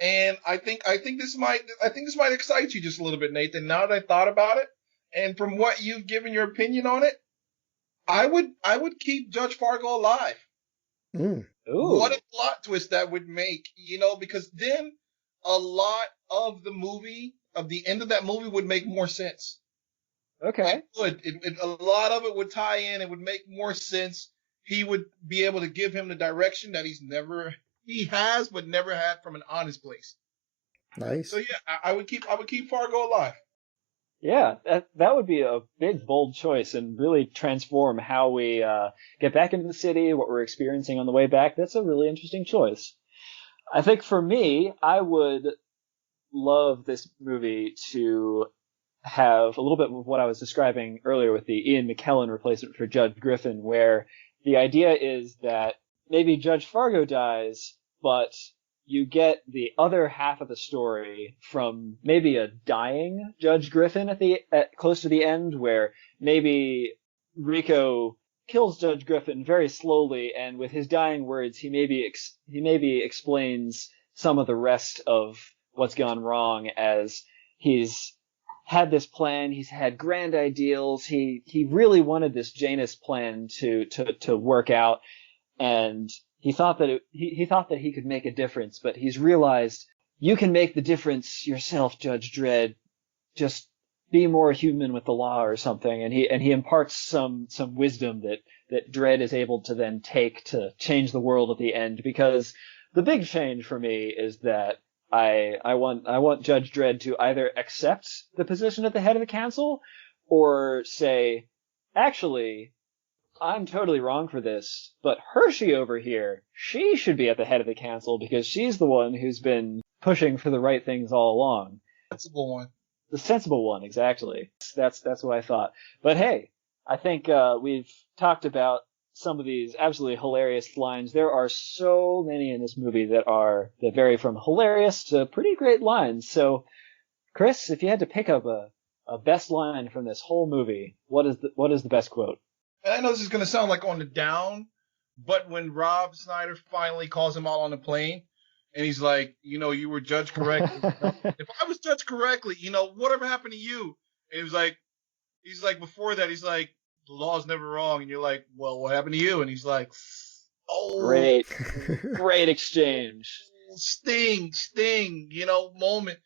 And I think this might excite you just a little bit, Nathan. Now that I thought about it, and from what you've given your opinion on it, I would keep Judge Fargo alive. Mm. Ooh. What a plot twist that would make, because then a lot of the end of that movie would make more sense. Okay. A lot of it would tie in. It would make more sense. He would be able to give him the direction that he has but never had from an honest place. Nice. So yeah, I would keep Fargo alive. Yeah, that would be a big, bold choice and really transform how we get back into the city, what we're experiencing on the way back. That's a really interesting choice. I think for me, I would love this movie to have a little bit of what I was describing earlier with the Ian McKellen replacement for Judge Griffin, where the idea is that maybe Judge Fargo dies, but you get the other half of the story from maybe a dying Judge Griffin at close to the end, where maybe Rico kills Judge Griffin very slowly, and with his dying words, he maybe explains some of the rest of what's gone wrong as he's had this plan. He's had grand ideals. He really wanted this Janus plan to work out, and he thought that he thought that he could make a difference. But he's realized you can make the difference yourself, Judge Dredd. Just be more human with the law or something. And he imparts some wisdom that Dredd is able to then take to change the world at the end. Because the big change for me is that I want Judge Dredd to either accept the position at the head of the council or say, actually, I'm totally wrong for this, but Hershey over here, she should be at the head of the council because she's the one who's been pushing for the right things all along. Sensible one. The sensible one, exactly. That's what I thought. But hey, I think we've talked about some of these absolutely hilarious lines. There are so many in this movie that vary from hilarious to pretty great lines. So, Chris, if you had to pick up a best line from this whole movie, what is the best quote? And I know this is gonna sound like on the down, but when Rob Schneider finally calls him out on the plane, and he's like, you were judged correctly. If I was judged correctly, whatever happened to you? And he's like, before that, he's like, the law's never wrong. And you're like, well, what happened to you? And he's like, oh. Great exchange. Sting, moment.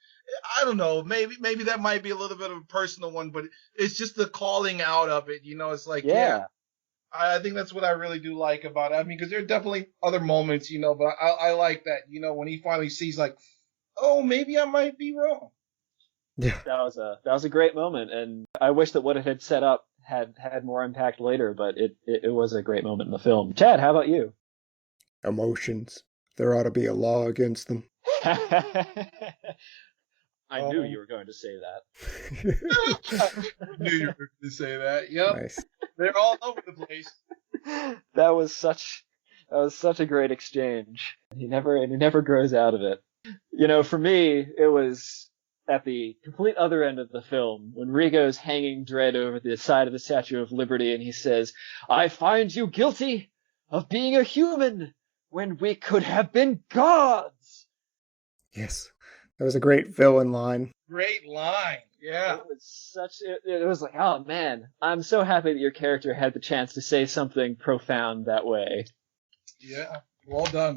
I don't know. Maybe that might be a little bit of a personal one, but it's just the calling out of it. It's like, yeah. I think that's what I really do like about it. I mean, because there are definitely other moments, but I like that, when he finally sees like, oh, maybe I might be wrong. Yeah. That was a great moment, and I wish that what it had set up had more impact later, but it was a great moment in the film. Chad, how about you? Emotions. There ought to be a law against them. I knew you were going to say that. I knew you were going to say that. Yep. Nice. They're all over the place. That was such a great exchange. He never grows out of it. For me, it was at the complete other end of the film when Rigo's hanging Dredd over the side of the Statue of Liberty and he says, "I find you guilty of being a human when we could have been gods." Yes. That was a great villain line. Great line. Yeah. It was like, oh man, I'm so happy that your character had the chance to say something profound that way. Yeah. Well done.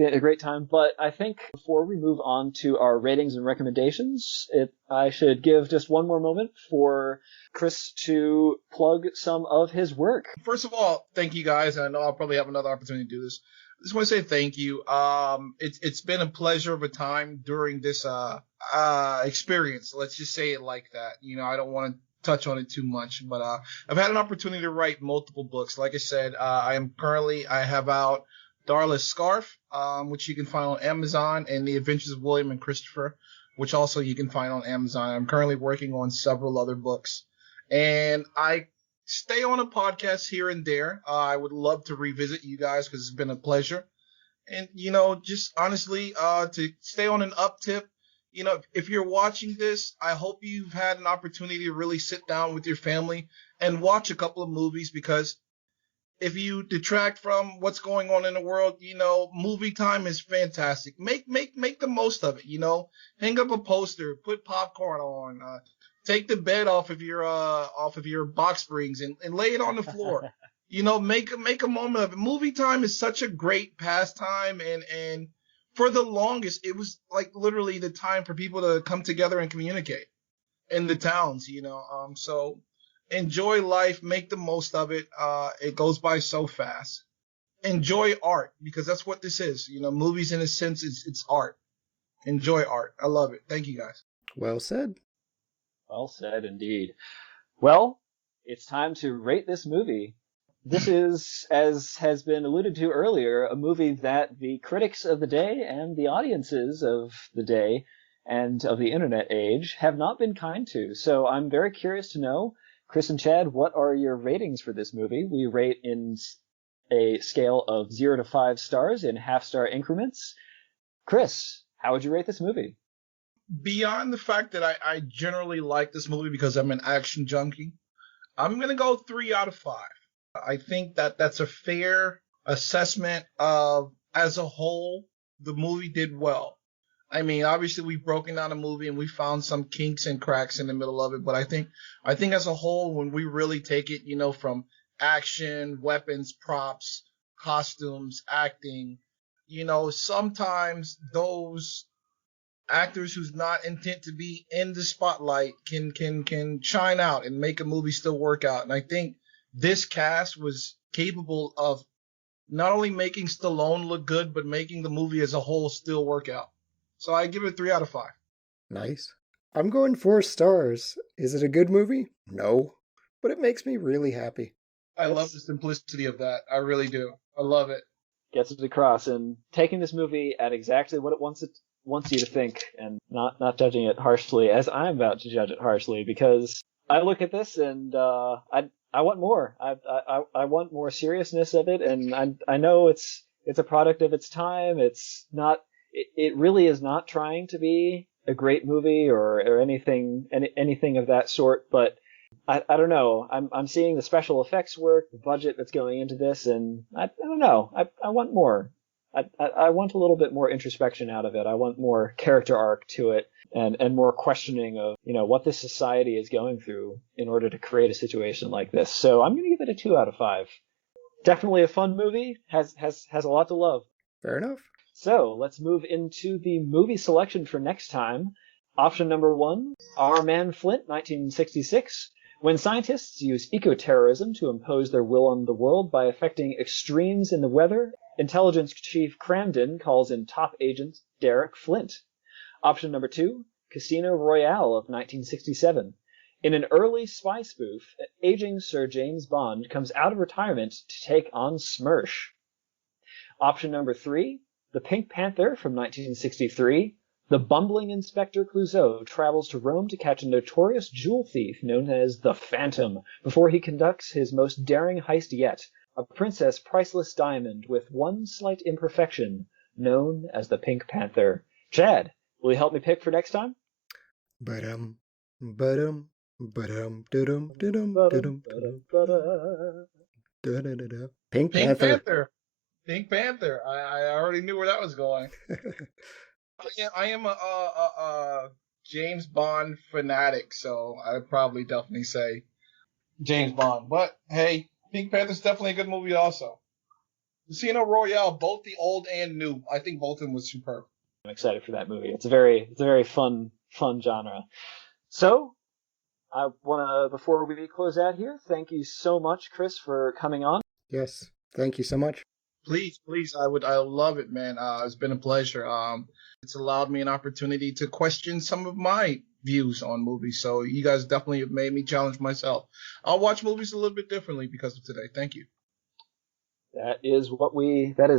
A great time, but I think before we move on to our ratings and recommendations, I should give just one more moment for Chris to plug some of his work. First of all, thank you guys. I know I'll probably have another opportunity to do this. I just want to say thank you. It's been a pleasure of a time during this experience. Let's just say it like that. I don't want to touch on it too much, but I've had an opportunity to write multiple books. Like I said, I have out Darla's Scarf, which you can find on Amazon, and The Adventures of William and Christopher, which also you can find on Amazon. I'm currently working on several other books, and I stay on a podcast here and there. I would love to revisit you guys because it's been a pleasure. And, just honestly, to stay on an up tip, if you're watching this, I hope you've had an opportunity to really sit down with your family and watch a couple of movies, because if you detract from what's going on in the world, movie time is fantastic. Make the most of it, hang up a poster, put popcorn on, take the bed off of your box springs and lay it on the floor. Make a moment of it. Movie time is such a great pastime, and for the longest, it was like literally the time for people to come together and communicate in the towns, so enjoy life, make the most of it. It goes by so fast. Enjoy art, because that's what this is. Movies in a sense, it's art. Enjoy art. I love it. Thank you guys. Well said. Well said indeed. Well, it's time to rate this movie. This is, as has been alluded to earlier, a movie that the critics of the day and the audiences of the day and of the internet age have not been kind to. So I'm very curious to know, Chris and Chad, what are your ratings for this movie? We rate in a scale of 0 to 5 stars in half-star increments. Chris, how would you rate this movie? Beyond the fact that I generally like this movie because I'm an action junkie, I'm going to go 3 out of 5. I think that's a fair assessment of, as a whole, the movie did well. I mean, obviously we've broken down a movie and we found some kinks and cracks in the middle of it, but I think as a whole, when we really take it, from action, weapons, props, costumes, acting, sometimes those actors who's not intent to be in the spotlight can shine out and make a movie still work out. And I think this cast was capable of not only making Stallone look good, but making the movie as a whole still work out. So I give it 3 out of 5. Nice. I'm going 4 stars. Is it a good movie? No. But it makes me really happy. I love the simplicity of that. I really do. I love it. Gets it across, and taking this movie at exactly what it wants you to think, and not judging it harshly as I'm about to judge it harshly, because I look at this and I want more. I want more seriousness of it, and I know it's a product of its time. It's not. It really is not trying to be a great movie or anything of that sort. But I don't know. I'm seeing the special effects work, the budget that's going into this, and I don't know. I want more. I want a little bit more introspection out of it. I want more character arc to it, and more questioning of what this society is going through in order to create a situation like this. So I'm going to give it a 2 out of 5. Definitely a fun movie. Has a lot to love. Fair enough. So let's move into the movie selection for next time. Option number 1, Armand Flint, 1966. When scientists use eco-terrorism to impose their will on the world by affecting extremes in the weather, Intelligence Chief Cramden calls in top agent Derek Flint. Option number 2, Casino Royale of 1967. In an early spy spoof, aging Sir James Bond comes out of retirement to take on Smersh. Option number 3, The Pink Panther from 1963. The bumbling Inspector Clouseau travels to Rome to catch a notorious jewel thief known as the Phantom before he conducts his most daring heist yet, a princess priceless diamond with one slight imperfection, known as the Pink Panther. Chad, will you help me pick for next time? Pink Panther. Pink Panther. I already knew where that was going. I am a James Bond fanatic, so I'd probably definitely say James Bond. But hey, Pink Panther's definitely a good movie also. Casino Royale, both the old and new. I think both of them was superb. I'm excited for that movie. It's a very fun genre. So, I want to, before we close out here, thank you so much, Chris, for coming on. Yes, thank you so much. Please, I love it, man. It's been a pleasure. It's allowed me an opportunity to question some of my views on movies. So you guys definitely have made me challenge myself. I'll watch movies a little bit differently because of today. Thank you. That is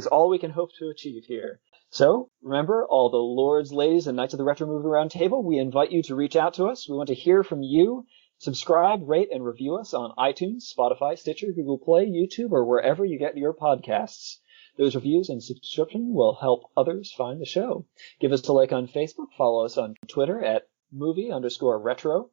all we can hope to achieve here. So, remember, all the lords, ladies, and knights of the Retro Movie Roundtable, we invite you to reach out to us. We want to hear from you. Subscribe, rate, and review us on iTunes, Spotify, Stitcher, Google Play, YouTube, or wherever you get your podcasts. Those reviews and subscription will help others find the show. Give us a like on Facebook. Follow us on Twitter at movie_retro.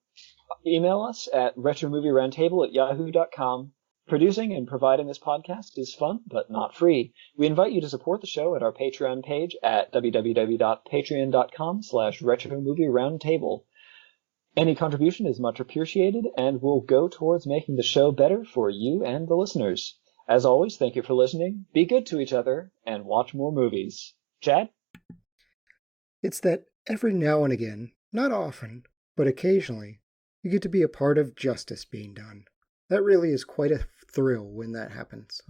Email us at retromovieroundtable@yahoo.com. Producing and providing this podcast is fun, but not free. We invite you to support the show at our Patreon page at www.patreon.com/retromovieroundtable. Any contribution is much appreciated and will go towards making the show better for you and the listeners. As always, thank you for listening. Be good to each other and watch more movies. Chad? It's that every now and again, not often, but occasionally, you get to be a part of justice being done. That really is quite a thrill when that happens.